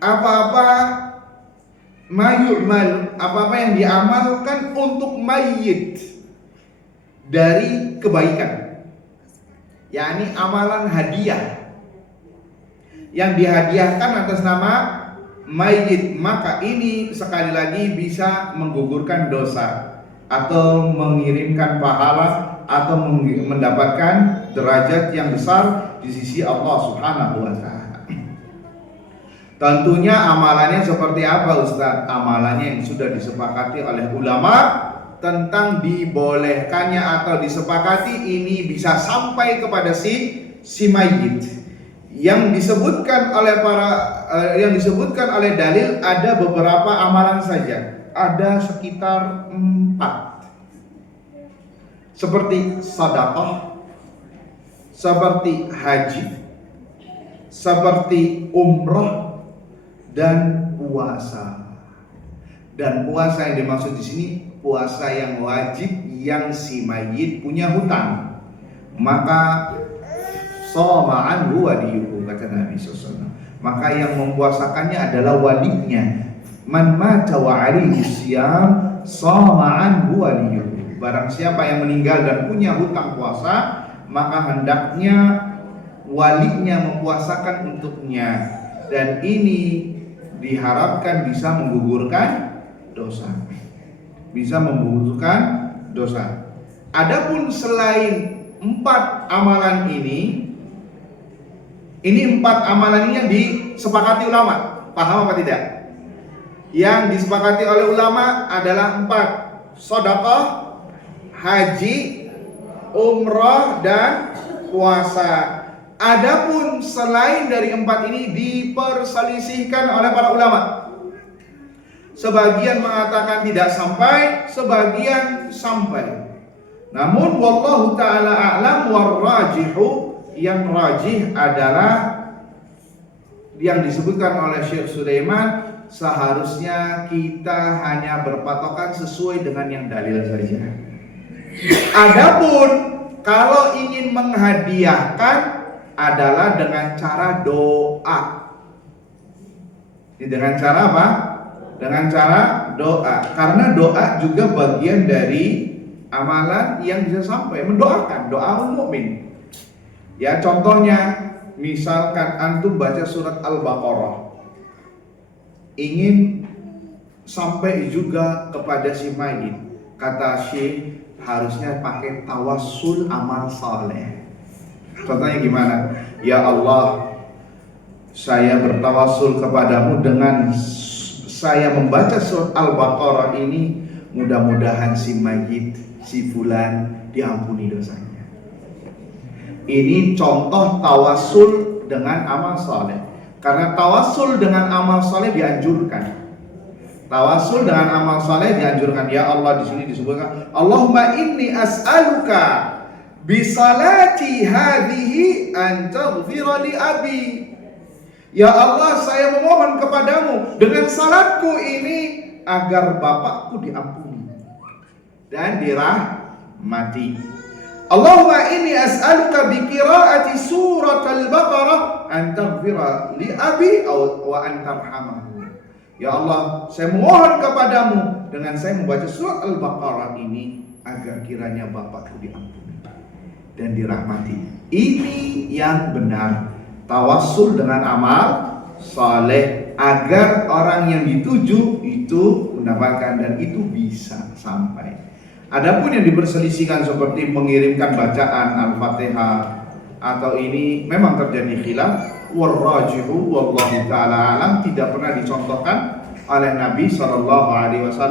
Apa-apa yang diamalkan untuk mayit dari kebaikan, yakni amalan hadiah yang dihadiahkan atas nama mayit, maka ini sekali lagi bisa menggugurkan dosa atau mengirimkan pahala atau mendapatkan derajat yang besar di sisi Allah Subhanahu wa ta'ala. Tentunya amalannya seperti apa Ustaz? Amalannya yang sudah disepakati oleh ulama tentang dibolehkannya atau disepakati ini bisa sampai kepada si mayit. Yang disebutkan oleh dalil ada beberapa amalan saja. Ada sekitar 4. Seperti sedekah, seperti haji, seperti umrah, dan puasa. Dan puasa yang dimaksud di sini puasa yang wajib yang si mayit punya hutang, maka soma'an waliyuhu, kata Nabi SAW. Maka yang mempuasakannya adalah walinya. Man mata wa alaihi syiyam soma'an waliyuhu. Barang siapa yang meninggal dan punya hutang puasa, maka hendaknya walinya mempuasakan untuknya. Dan ini diharapkan bisa menggugurkan dosa. Bisa menggugurkan dosa. Adapun selain 4 amalan ini 4 amalan ini yang disepakati ulama. Paham apa tidak? Yang disepakati oleh ulama adalah 4: sedekah, haji, umrah, dan puasa. Adapun selain dari 4 ini diperselisihkan oleh para ulama. Sebagian mengatakan tidak sampai, sebagian sampai. Namun wallahu ta'ala a'lam warrajihu, yang rajih adalah yang disebutkan oleh Syekh Sulaiman, seharusnya kita hanya berpatokan sesuai dengan yang dalil saja. Adapun kalau ingin menghadiahkan adalah dengan cara doa. Dengan cara apa? Dengan cara doa. Karena doa juga bagian dari Amalan yang bisa sampai mendoakan, doa mukmin. Ya, contohnya misalkan antum baca surat Al-Baqarah, ingin sampai juga kepada si mayit. Kata Syekh, harusnya pakai tawassul amal saleh. Contohnya gimana? Ya Allah, saya bertawassul kepadamu dengan saya membaca surat Al-Baqarah ini, mudah-mudahan si mayit, si fulan diampuni dosanya. Ini contoh tawassul dengan amal saleh. Karena tawassul dengan amal saleh dianjurkan. Tawassul dengan amal saleh dianjurkan. Ya Allah, di sini disebutkan, Allahumma inni as'aluka bisalati hadhihi an taghfira li abi. Ya Allah, saya memohon kepadamu dengan salatku ini agar bapakku diampuni dan dirahmati. Allahumma inni as'aluka bi qiraati surat al-Baqarah an taghfira li abi wa an tarhamahu. Ya Allah, saya memohon kepadamu dengan saya membaca surat Al-Baqarah ini agar kiranya bapakku diampuni dan dirahmati. Ini yang benar. Tawassul dengan amal saleh agar orang yang dituju itu mendapatkan dan itu bisa sampai. Adapun yang diperselisihkan seperti mengirimkan bacaan Al-Fatihah atau ini memang terjadi khilaf. Warrajihu wallahu ta'ala alam, tidak pernah dicontohkan oleh Nabi SAW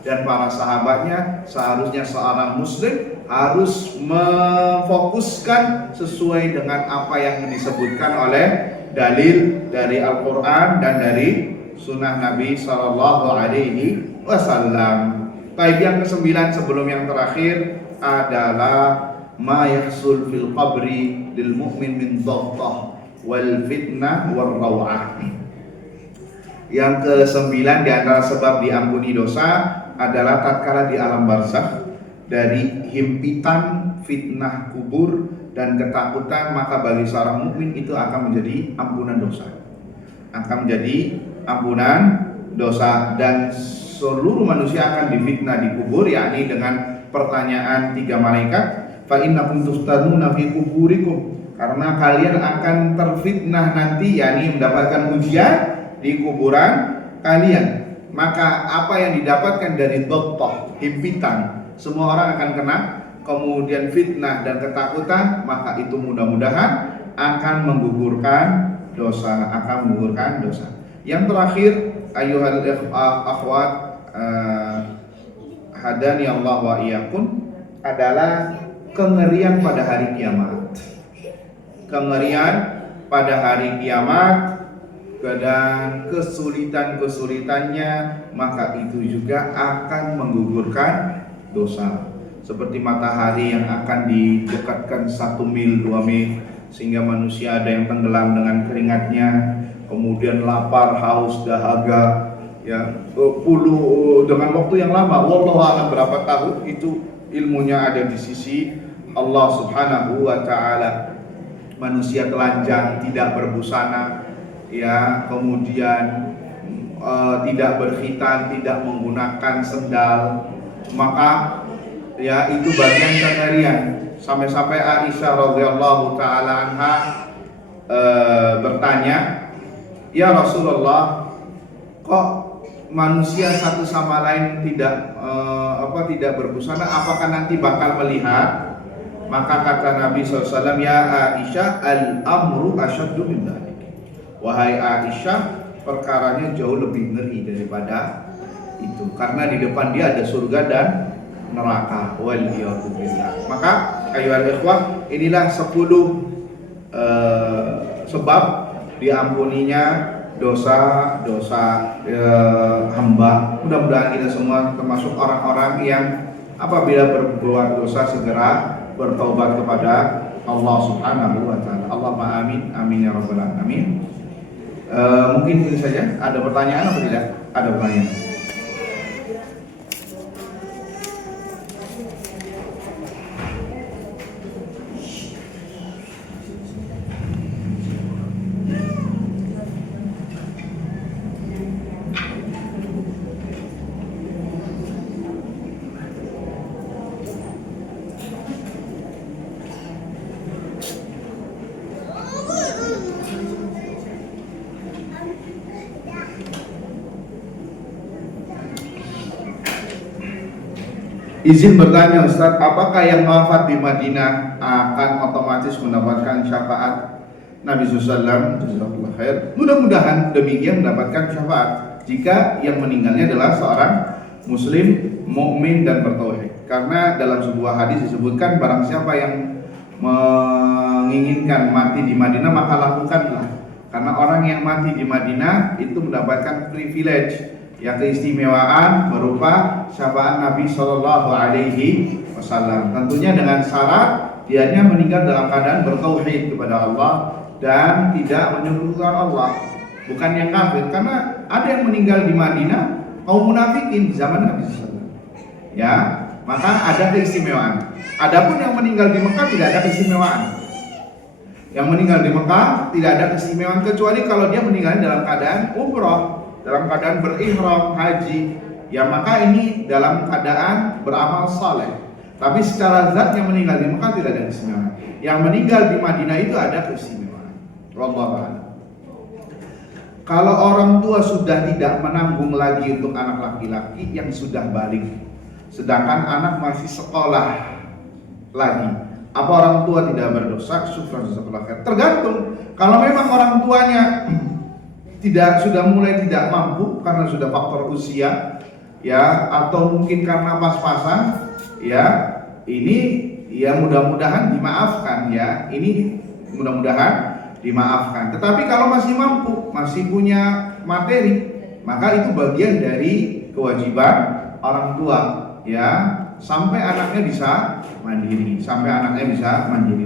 dan para sahabatnya. Seharusnya seorang muslim harus memfokuskan sesuai dengan apa yang disebutkan oleh dalil dari Al-Quran dan dari sunnah Nabi SAW. Baik, yang kesembilan sebelum yang terakhir adalah ma yahsul fil qabri lil mu'min min dhaghah wal fitnah wal raw'ah. Yang kesembilan di antara sebab diampuni dosa adalah tatkala di alam barzakh, dari himpitan fitnah kubur dan ketakutan, maka bagi seorang mukmin itu akan menjadi ampunan dosa. Akan menjadi ampunan dosa, dan seluruh manusia akan difitnah di kubur, yakni dengan pertanyaan 3 malaikat, fa innakum tuftanuna fi kuburikum, karena kalian akan terfitnah nanti, yakni mendapatkan ujian di kuburan kalian. Maka apa yang didapatkan dari dhaghah, himpitan, semua orang akan kena, kemudian fitnah dan ketakutan, maka itu mudah-mudahan akan menggugurkan dosa, Yang terakhir, ayyuhal akhwat, hadani Allah wa iyyakum, adalah kengerian pada hari kiamat. Kengerian pada hari kiamat dan kesulitan-kesulitannya, maka itu juga akan menggugurkan dosa. Seperti matahari yang akan didekatkan 1 mil, 2 mil, sehingga manusia ada yang tenggelam dengan keringatnya, kemudian lapar, haus, dahaga, ya, dengan waktu yang lama. Wallahu a'lam berapa tahun, itu ilmunya ada di sisi Allah Subhanahu wa ta'ala. Manusia telanjang, tidak berbusana, ya, kemudian tidak berkhitan, tidak menggunakan sendal, maka ya itu bagian kengerian. Sampai-sampai Aisyah radhiyallahu taala anha bertanya, ya Rasulullah, kok manusia satu sama lain tidak berbusana, apakah nanti bakal melihat? Maka kata Nabi SAW, ya Aisyah, al-amru asyaddu min dzalik. Wahai Aisyah, perkaranya jauh lebih ngeri daripada itu, karena di depan dia ada surga dan neraka. Waliyahudillah. Maka ayyuhal ikhwah, inilah 10 sebab diampuninya dosa-dosa hamba. Mudah-mudahan kita semua termasuk orang-orang yang apabila berbuat dosa segera bertaubat kepada Allah Subhanahu wa ta'ala. Allahumma amin, amin ya rabbal alamin. Mungkin ini saja. Ada pertanyaan atau tidak? Ada pertanyaan. Izin bertanya Ustaz, apakah yang wafat di Madinah akan otomatis mendapatkan syafaat Nabi SAW? Jazakallahu khair. Mudah-mudahan demikian mendapatkan syafaat jika yang meninggalnya adalah seorang muslim, mukmin dan bertauhid. Karena dalam sebuah hadis disebutkan barang siapa yang menginginkan mati di Madinah maka lakukanlah. Karena orang yang mati di Madinah itu mendapatkan privilege, ya, keistimewaan berupa syafaat Nabi Shallallahu Alaihi Wasallam. Tentunya dengan syarat dianya meninggal dalam keadaan bertauhid kepada Allah dan tidak menyekutukan Allah, bukan yang kafir. Karena ada yang meninggal di Madinah kaum munafikin di zaman Nabi SAW. Ya, maka ada keistimewaan. Adapun yang meninggal di Mekah tidak ada keistimewaan. Yang meninggal di Mekah tidak ada keistimewaan kecuali kalau dia meninggal dalam keadaan umroh, dalam keadaan berihram haji, ya maka ini dalam keadaan beramal saleh. Tapi secara zat yang meninggal di Mekah tidak ada keistimewaan. Yang meninggal di Madinah itu ada keistimewaan. Wallahu a'lam. Kalau orang tua sudah tidak menanggung lagi untuk anak laki-laki yang sudah balik, sedangkan anak masih sekolah lagi, apa orang tua tidak berdosa? Syukran jazakallahu khair. Tergantung. Kalau memang orang tuanya sudah mulai tidak mampu karena sudah faktor usia, ya, atau mungkin karena pas-pasan, ya, ini ya mudah-mudahan dimaafkan, ya. Ini mudah-mudahan dimaafkan. Tetapi kalau masih mampu, masih punya materi, maka itu bagian dari kewajiban orang tua, ya, sampai anaknya bisa mandiri,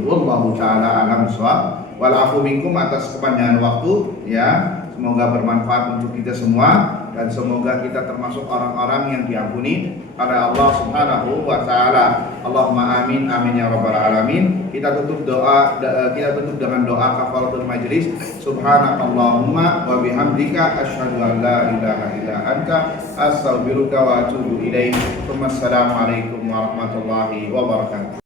Wallahu taala alam bissawab. Wal afu minkum atas kepanjangan waktu, ya. Semoga bermanfaat untuk kita semua dan semoga kita termasuk orang-orang yang diampuni oleh Allah Subhanahu wa taala. Allahumma amin amin ya rabbal alamin. Kita tutup dengan doa kafaratul majlis. Subhanakallahumma wa bihamdika asyhadu an la ilaha illa anta astaghfiruka wa atubu ilaik. Wassalamualaikum warahmatullahi wabarakatuh.